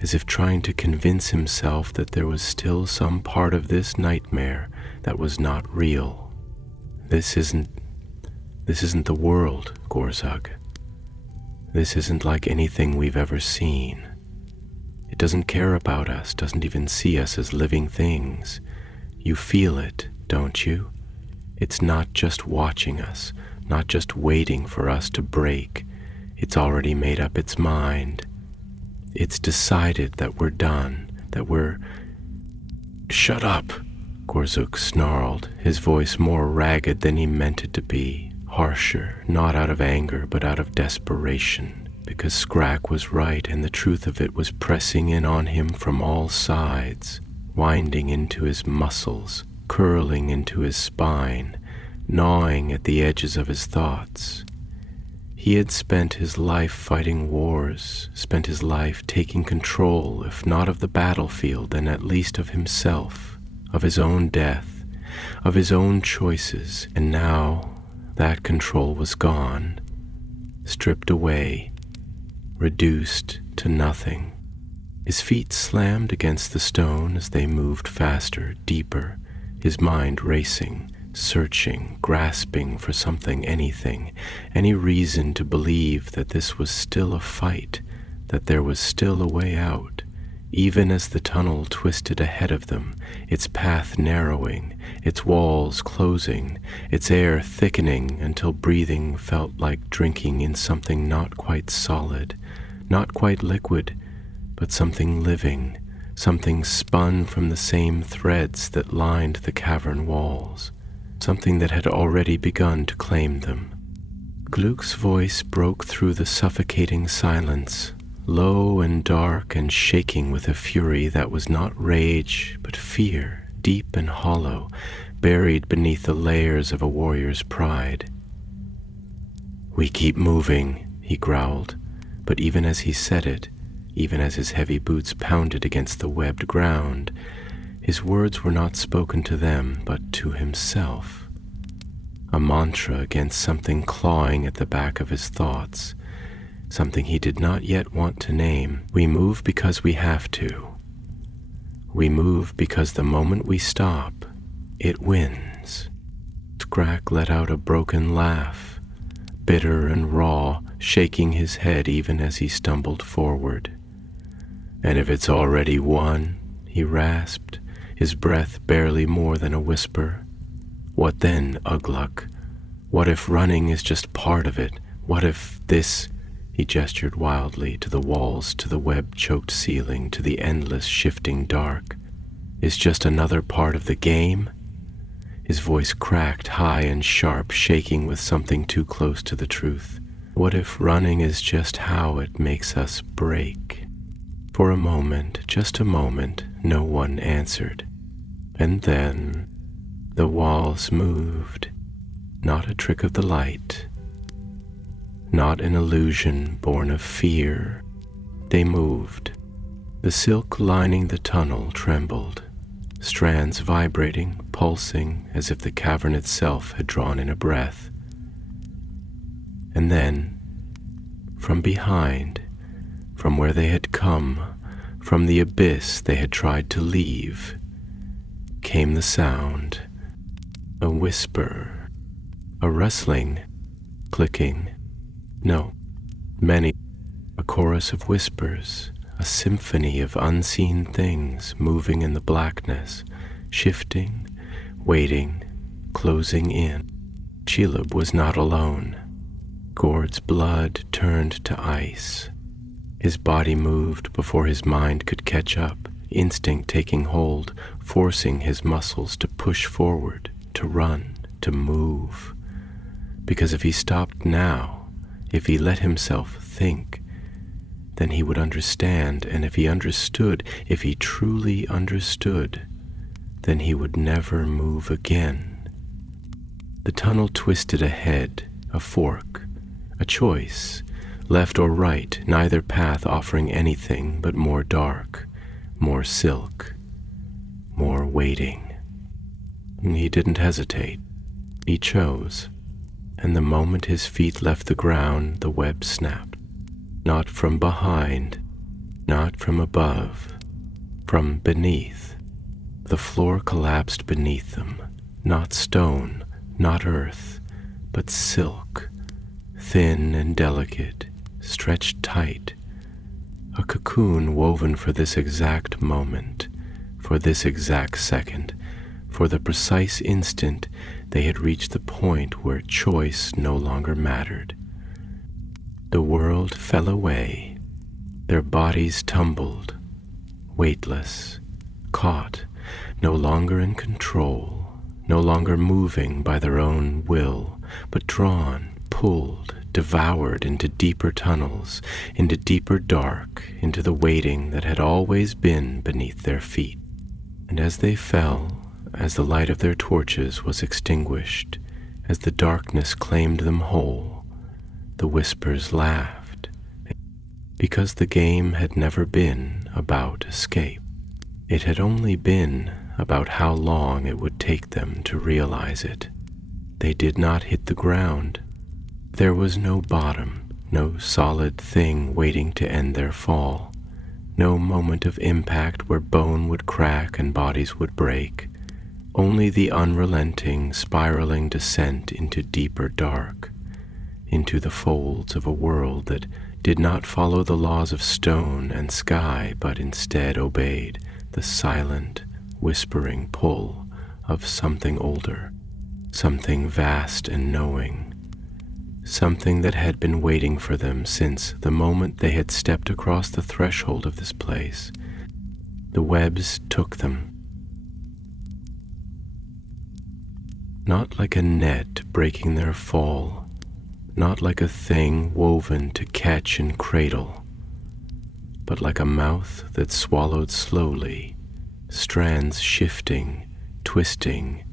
as if trying to convince himself that there was still some part of this nightmare that was not real. This isn't the world, Gorzug. This isn't like anything we've ever seen. It doesn't care about us, doesn't even see us as living things. You feel it, don't you? It's not just watching us, not just waiting for us to break. It's already made up its mind. It's decided that we're done, that we're... Shut up, Gorzug snarled, his voice more ragged than he meant it to be, harsher, not out of anger, but out of desperation, because Skrok was right and the truth of it was pressing in on him from all sides, winding into his muscles, curling into his spine, gnawing at the edges of his thoughts. He had spent his life fighting wars, spent his life taking control, if not of the battlefield, then at least of himself, of his own death, of his own choices, and now, That control was gone, stripped away, reduced to nothing. His feet slammed against the stone as they moved faster, deeper, his mind racing, searching, grasping for something, anything, any reason to believe that this was still a fight, that there was still a way out, even as the tunnel twisted ahead of them, its path narrowing, its walls closing, its air thickening until breathing felt like drinking in something not quite solid, not quite liquid, but something living, something spun from the same threads that lined the cavern walls, something that had already begun to claim them. Gluck's voice broke through the suffocating silence, low and dark and shaking with a fury that was not rage, but fear, deep and hollow, buried beneath the layers of a warrior's pride. "We keep moving," he growled, but even as he said it, even as his heavy boots pounded against the webbed ground, his words were not spoken to them, but to himself. A mantra against something clawing at the back of his thoughts, something he did not yet want to name. We move because we have to. We move because the moment we stop, it wins. Scrack let out a broken laugh, bitter and raw, shaking his head even as he stumbled forward. "And if it's already won," he rasped, his breath barely more than a whisper. "What then, Ugluck? What if running is just part of it? What if this—" He gestured wildly to the walls, to the web-choked ceiling, to the endless shifting dark. "Is just another part of the game?" His voice cracked high and sharp, shaking with something too close to the truth. What if running is just how it makes us break? For a moment, just a moment, no one answered. And then the walls moved, not a trick of the light, not an illusion born of fear. They moved. The silk lining the tunnel trembled, strands vibrating, pulsing as if the cavern itself had drawn in a breath. And then, from behind, from where they had come, from the abyss they had tried to leave, came the sound, a whisper, a rustling, clicking, no, many, a chorus of whispers, a symphony of unseen things moving in the blackness, shifting, waiting, closing in. Shelob was not alone. Gord's blood turned to ice. His body moved before his mind could catch up, instinct taking hold, forcing his muscles to push forward, to run, to move. Because if he stopped now, if he let himself think, then he would understand, and if he understood, if he truly understood, then he would never move again. The tunnel twisted ahead, a fork, a choice, left or right, neither path offering anything but more dark, more silk, more waiting. He didn't hesitate. He chose, and the moment his feet left the ground, the web snapped. Not from behind, not from above, from beneath. The floor collapsed beneath them, not stone, not earth, but silk, thin and delicate, stretched tight, a cocoon woven for this exact moment, for this exact second, for the precise instant they had reached the point where choice no longer mattered. The world fell away, their bodies tumbled, weightless, caught, no longer in control, no longer moving by their own will, but drawn, pulled, devoured into deeper tunnels, into deeper dark, into the waiting that had always been beneath their feet. And as they fell, as the light of their torches was extinguished, as the darkness claimed them whole, the whispers laughed, because the game had never been about escape. It had only been about how long it would take them to realize it. They did not hit the ground. There was no bottom, no solid thing waiting to end their fall, no moment of impact where bone would crack and bodies would break, only the unrelenting, spiraling descent into deeper dark, into the folds of a world that did not follow the laws of stone and sky, but instead obeyed the silent, whispering pull of something older, something vast and knowing, something that had been waiting for them since the moment they had stepped across the threshold of this place. The webs took them, not like a net breaking their fall, not like a thing woven to catch and cradle, but like a mouth that swallowed slowly, strands shifting, twisting,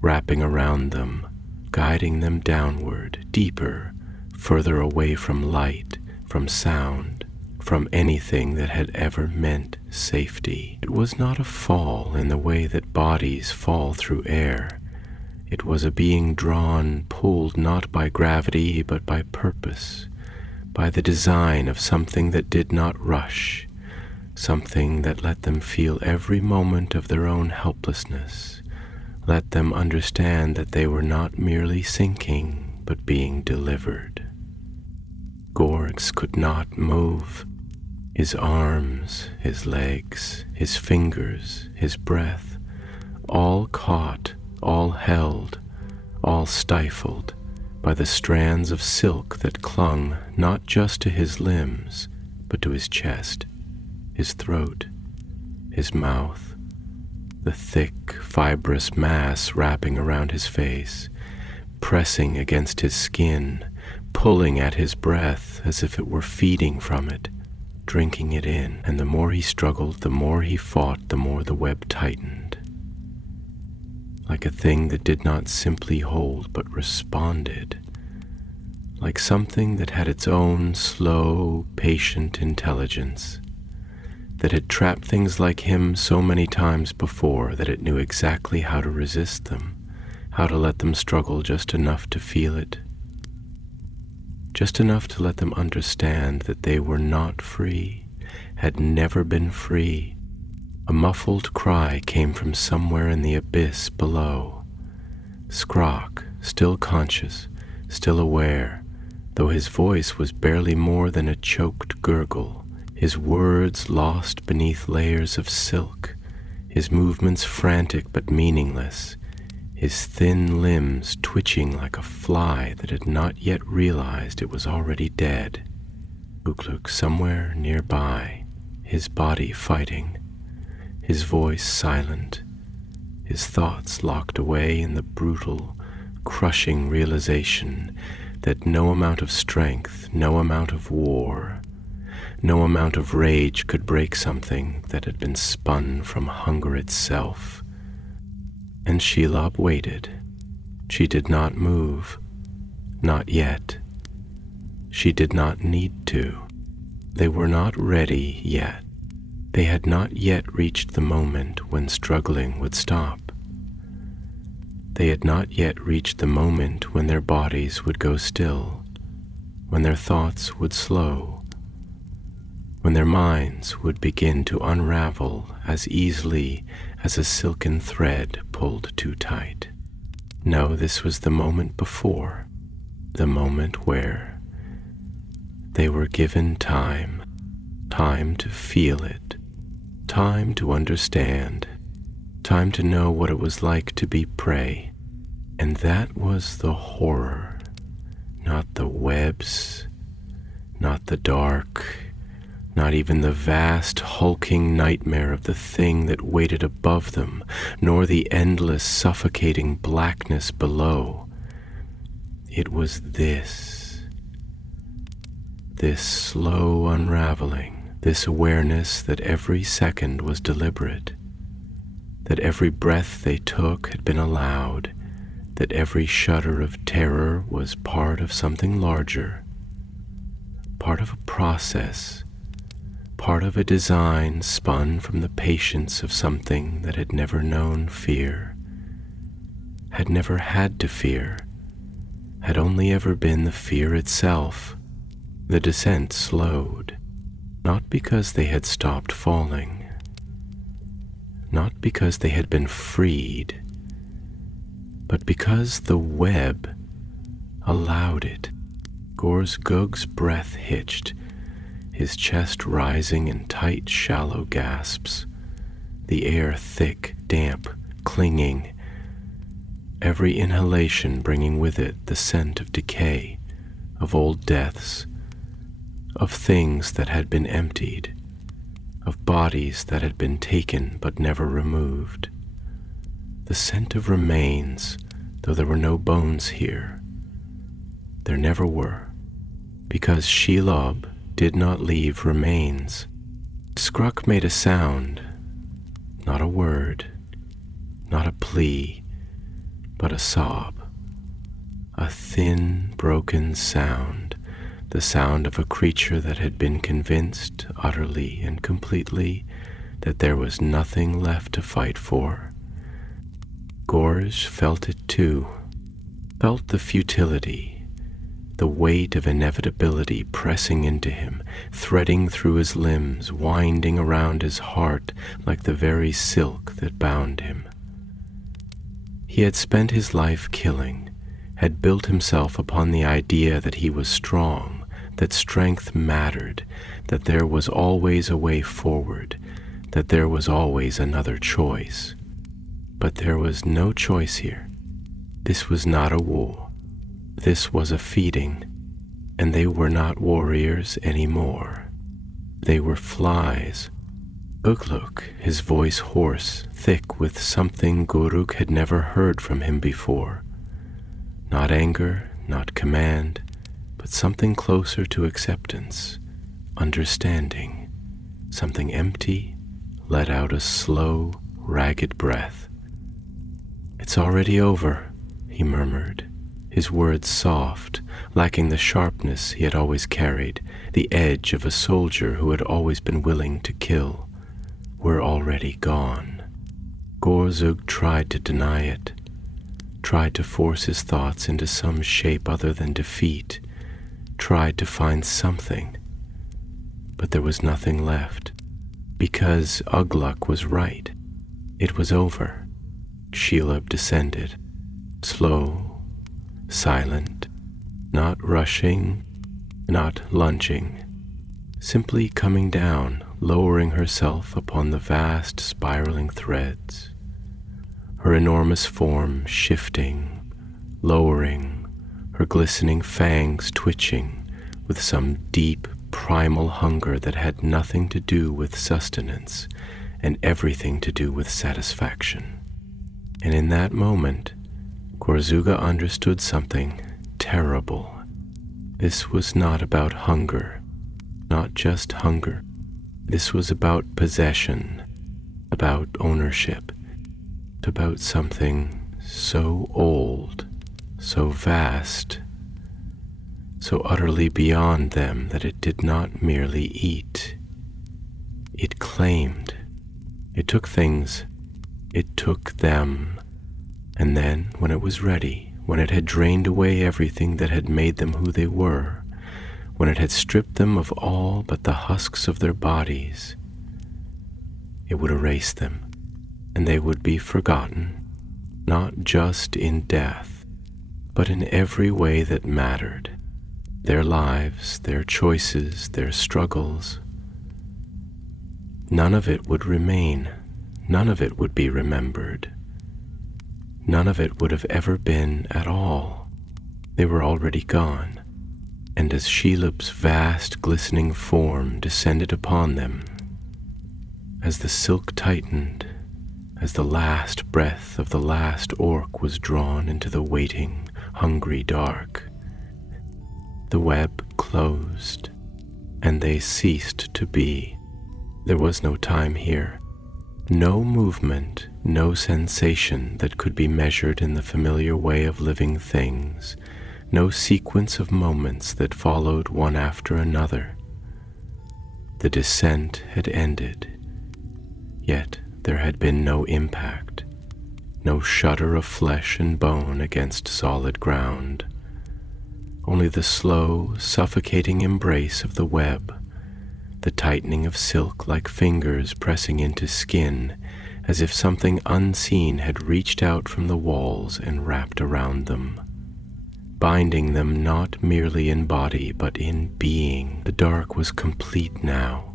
wrapping around them, guiding them downward, deeper, further away from light, from sound, from anything that had ever meant safety. It was not a fall in the way that bodies fall through air. It was a being drawn, pulled not by gravity, but by purpose, by the design of something that did not rush, something that let them feel every moment of their own helplessness, let them understand that they were not merely sinking, but being delivered. Gorgs could not move. His arms, his legs, his fingers, his breath, all caught, all held, all stifled by the strands of silk that clung not just to his limbs, but to his chest, his throat, his mouth, the thick, fibrous mass wrapping around his face, pressing against his skin, pulling at his breath as if it were feeding from it, drinking it in. And the more he struggled, the more he fought, the more the web tightened, like a thing that did not simply hold but responded, like something that had its own slow, patient intelligence, that had trapped things like him so many times before that it knew exactly how to resist them, how to let them struggle just enough to feel it, just enough to let them understand that they were not free, had never been free. A muffled cry came from somewhere in the abyss below. Scrock, still conscious, still aware, though his voice was barely more than a choked gurgle, his words lost beneath layers of silk, his movements frantic but meaningless, his thin limbs twitching like a fly that had not yet realized it was already dead. Ugluk somewhere nearby, his body fighting, his voice silent, his thoughts locked away in the brutal, crushing realization that no amount of strength, no amount of war, no amount of rage could break something that had been spun from hunger itself. And Shelob waited. She did not move. Not yet. She did not need to. They were not ready yet. They had not yet reached the moment when struggling would stop. They had not yet reached the moment when their bodies would go still, when their thoughts would slow, when their minds would begin to unravel as easily as a silken thread pulled too tight. No, this was the moment before, the moment where they were given time, time to feel it, time to understand, time to know what it was like to be prey. And that was the horror, not the webs, not the dark, not even the vast, hulking nightmare of the thing that waited above them, nor the endless, suffocating blackness below. It was this slow unraveling, this awareness that every second was deliberate, that every breath they took had been allowed, that every shudder of terror was part of something larger, part of a process, part of a design spun from the patience of something that had never known fear, had never had to fear, had only ever been the fear itself. The descent slowed, not because they had stopped falling, not because they had been freed, but because the web allowed it. Gorzug's breath hitched, his chest rising in tight, shallow gasps, the air thick, damp, clinging, every inhalation bringing with it the scent of decay, of old deaths, of things that had been emptied, of bodies that had been taken but never removed. The scent of remains, though there were no bones here. There never were, because Shelob did not leave remains. Scruck made a sound, not a word, not a plea, but a sob, a thin, broken sound, the sound of a creature that had been convinced utterly and completely that there was nothing left to fight for. Gorz felt it too, felt the futility, the weight of inevitability pressing into him, threading through his limbs, winding around his heart like the very silk that bound him. He had spent his life killing, had built himself upon the idea that he was strong, that strength mattered, that there was always a way forward, that there was always another choice. But there was no choice here. This was not a war. This was a feeding, and they were not warriors anymore. They were flies. Ugluk, his voice hoarse, thick with something Guruk had never heard from him before. Not anger, not command, but something closer to acceptance, understanding. Something empty, let out a slow, ragged breath. "It's already over," he murmured, his words soft, lacking the sharpness he had always carried, the edge of a soldier who had always been willing to kill. "We're already gone." Gorzug tried to deny it, tried to force his thoughts into some shape other than defeat, tried to find something, but there was nothing left, because Ugluk was right. It was over. Shelob descended, slow, silent, not rushing, not lunging, simply coming down, lowering herself upon the vast spiraling threads, her enormous form shifting, lowering, her glistening fangs twitching with some deep, primal hunger that had nothing to do with sustenance and everything to do with satisfaction. And in that moment, Gorzuga understood something terrible. This was not about hunger, not just hunger. This was about possession, about ownership, about something so old, so vast, so utterly beyond them that it did not merely eat. It claimed. It took things. It took them, and then, when it was ready, when it had drained away everything that had made them who they were, when it had stripped them of all but the husks of their bodies, it would erase them, and they would be forgotten, not just in death, but in every way that mattered, their lives, their choices, their struggles. None of it would remain. None of it would be remembered. None of it would have ever been at all. They were already gone, and as Shelob's vast, glistening form descended upon them, as the silk tightened, as the last breath of the last orc was drawn into the waiting, hungry dark, the web closed, and they ceased to be. There was no time here. No movement, no sensation that could be measured in the familiar way of living things, no sequence of moments that followed one after another. The descent had ended, yet there had been no impact, no shudder of flesh and bone against solid ground, only the slow, suffocating embrace of the web, the tightening of silk like fingers pressing into skin, as if something unseen had reached out from the walls and wrapped around them, binding them not merely in body but in being. The dark was complete now,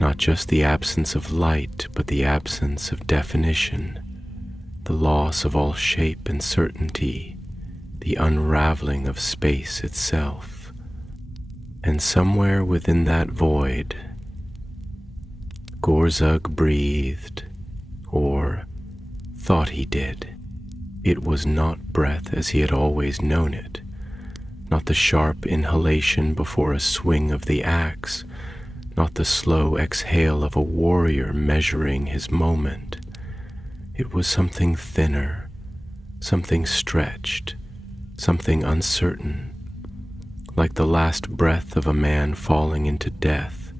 not just the absence of light, but the absence of definition, the loss of all shape and certainty, the unraveling of space itself. And somewhere within that void, Gorzug breathed, or thought he did. It was not breath as he had always known it, not the sharp inhalation before a swing of the axe, not the slow exhale of a warrior measuring his moment. It was something thinner, something stretched, something uncertain, like the last breath of a man falling into death,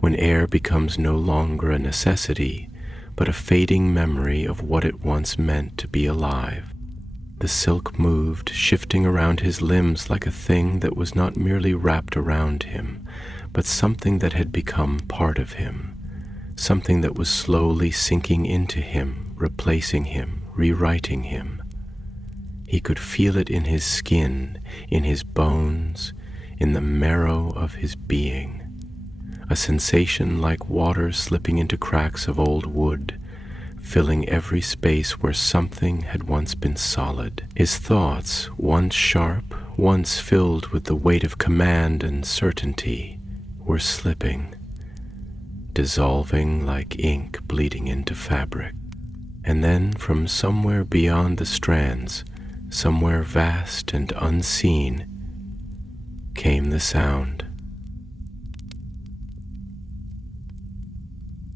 when air becomes no longer a necessity, but a fading memory of what it once meant to be alive. The silk moved, shifting around his limbs like a thing that was not merely wrapped around him, but something that had become part of him, something that was slowly sinking into him, replacing him, rewriting him. He could feel it in his skin, in his bones, in the marrow of his being, a sensation like water slipping into cracks of old wood, filling every space where something had once been solid. His thoughts, once sharp, once filled with the weight of command and certainty, were slipping, dissolving like ink bleeding into fabric. And then from somewhere beyond the strands, somewhere vast and unseen, came the sound.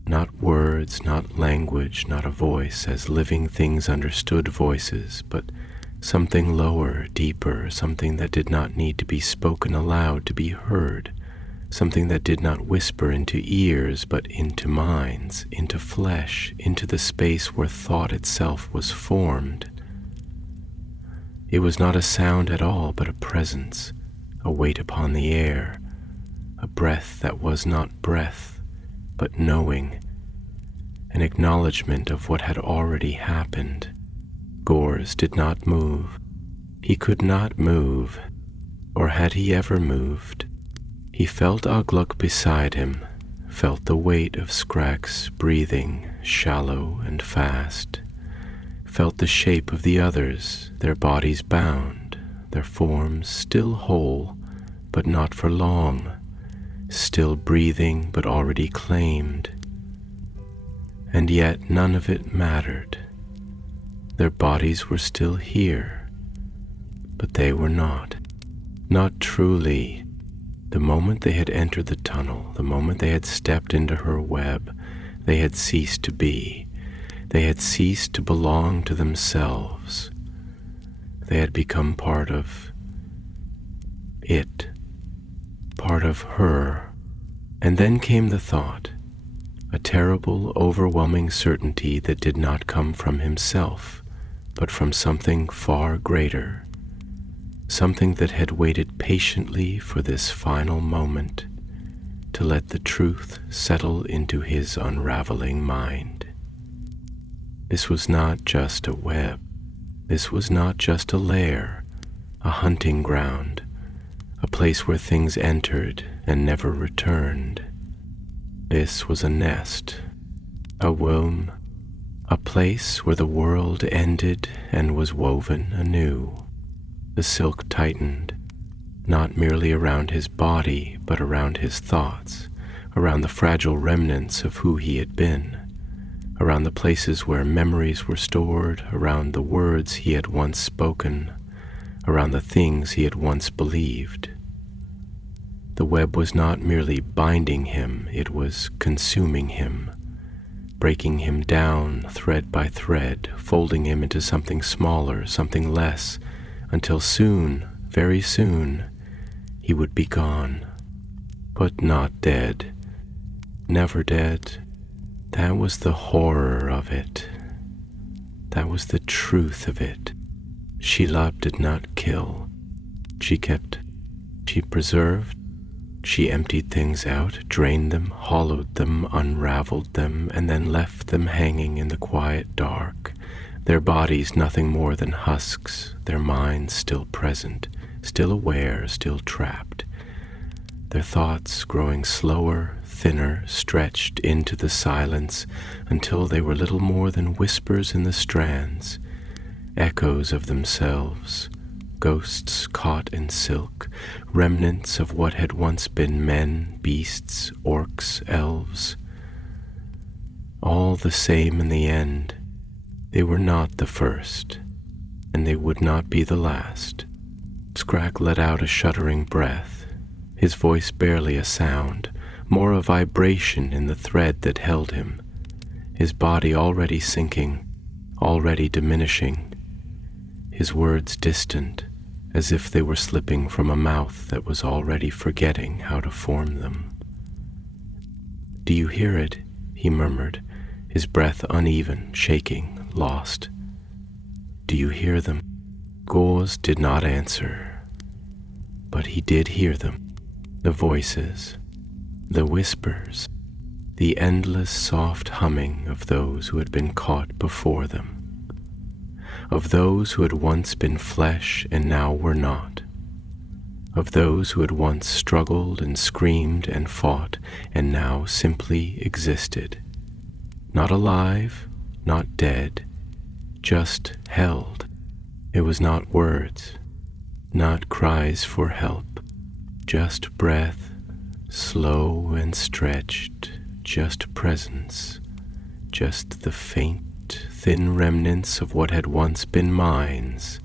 Not words, not language, not a voice as living things understood voices, but something lower, deeper, something that did not need to be spoken aloud to be heard, something that did not whisper into ears but into minds, into flesh, into the space where thought itself was formed. It was not a sound at all, but a presence, a weight upon the air, a breath that was not breath, but knowing, an acknowledgement of what had already happened. Gorz did not move. He could not move, or had he ever moved? He felt Agluk beside him, felt the weight of Skrak's breathing, shallow and fast, felt the shape of the others, their bodies bound, their forms still whole, but not for long, still breathing but already claimed. And yet none of it mattered. Their bodies were still here, but they were not truly. The moment they had entered the tunnel, the moment they had stepped into her web, they had ceased to be. They had ceased to belong to themselves. They had become part of it, part of her. And then came the thought, a terrible, overwhelming certainty that did not come from himself, but from something far greater, something that had waited patiently for this final moment to let the truth settle into his unraveling mind. This was not just a web. This was not just a lair, a hunting ground, a place where things entered and never returned. This was a nest, a womb, a place where the world ended and was woven anew. The silk tightened, not merely around his body, but around his thoughts, around the fragile remnants of who he had been, around the places where memories were stored, around the words he had once spoken, around the things he had once believed. The web was not merely binding him, it was consuming him, breaking him down thread by thread, folding him into something smaller, something less, until soon, very soon, he would be gone. But not dead, never dead. That was the horror of it. That was the truth of it. Shelob did not kill. She kept, she preserved, she emptied things out, drained them, hollowed them, unraveled them, and then left them hanging in the quiet dark, their bodies nothing more than husks, their minds still present, still aware, still trapped, their thoughts growing slower, thinner, stretched into the silence until they were little more than whispers in the strands, echoes of themselves, ghosts caught in silk, remnants of what had once been men, beasts, orcs, elves. All the same in the end, they were not the first, and they would not be the last. Scrag let out a shuddering breath, his voice barely a sound, more a vibration in the thread that held him, his body already sinking, already diminishing, his words distant, as if they were slipping from a mouth that was already forgetting how to form them. "Do you hear it?" he murmured, his breath uneven, shaking, lost. "Do you hear them?" Gors did not answer, but he did hear them, the voices, the whispers, the endless soft humming of those who had been caught before them, of those who had once been flesh and now were not, of those who had once struggled and screamed and fought and now simply existed, not alive, not dead, just held. It was not words, not cries for help, just breath, slow and stretched, just presence, just the faint, thin remnants of what had once been minds,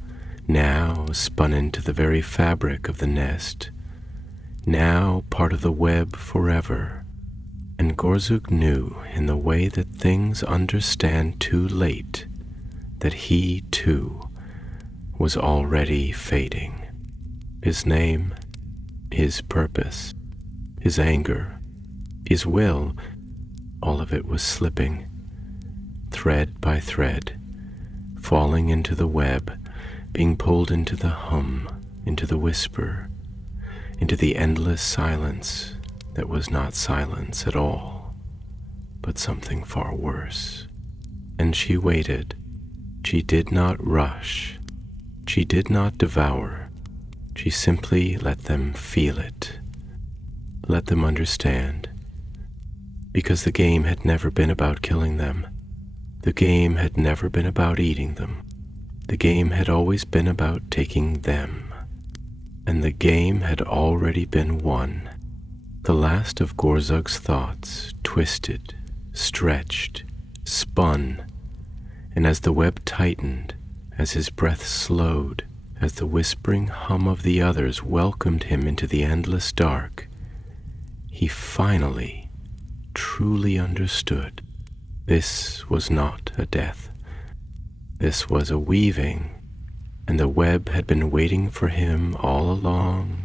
now spun into the very fabric of the nest, now part of the web forever. And Gorzug knew, in the way that things understand too late, that he, too, was already fading. His name, his purpose, his anger, his will, all of it was slipping, thread by thread, falling into the web, being pulled into the hum, into the whisper, into the endless silence that was not silence at all, but something far worse. And she waited. She did not rush. She did not devour. She simply let them feel it, let them understand, because the game had never been about killing them. The game had never been about eating them. The game had always been about taking them. And the game had already been won. The last of Gorzug's thoughts twisted, stretched, spun, and as the web tightened, as his breath slowed, as the whispering hum of the others welcomed him into the endless dark, he finally, truly understood. This was not a death. This was a weaving, and the web had been waiting for him all along,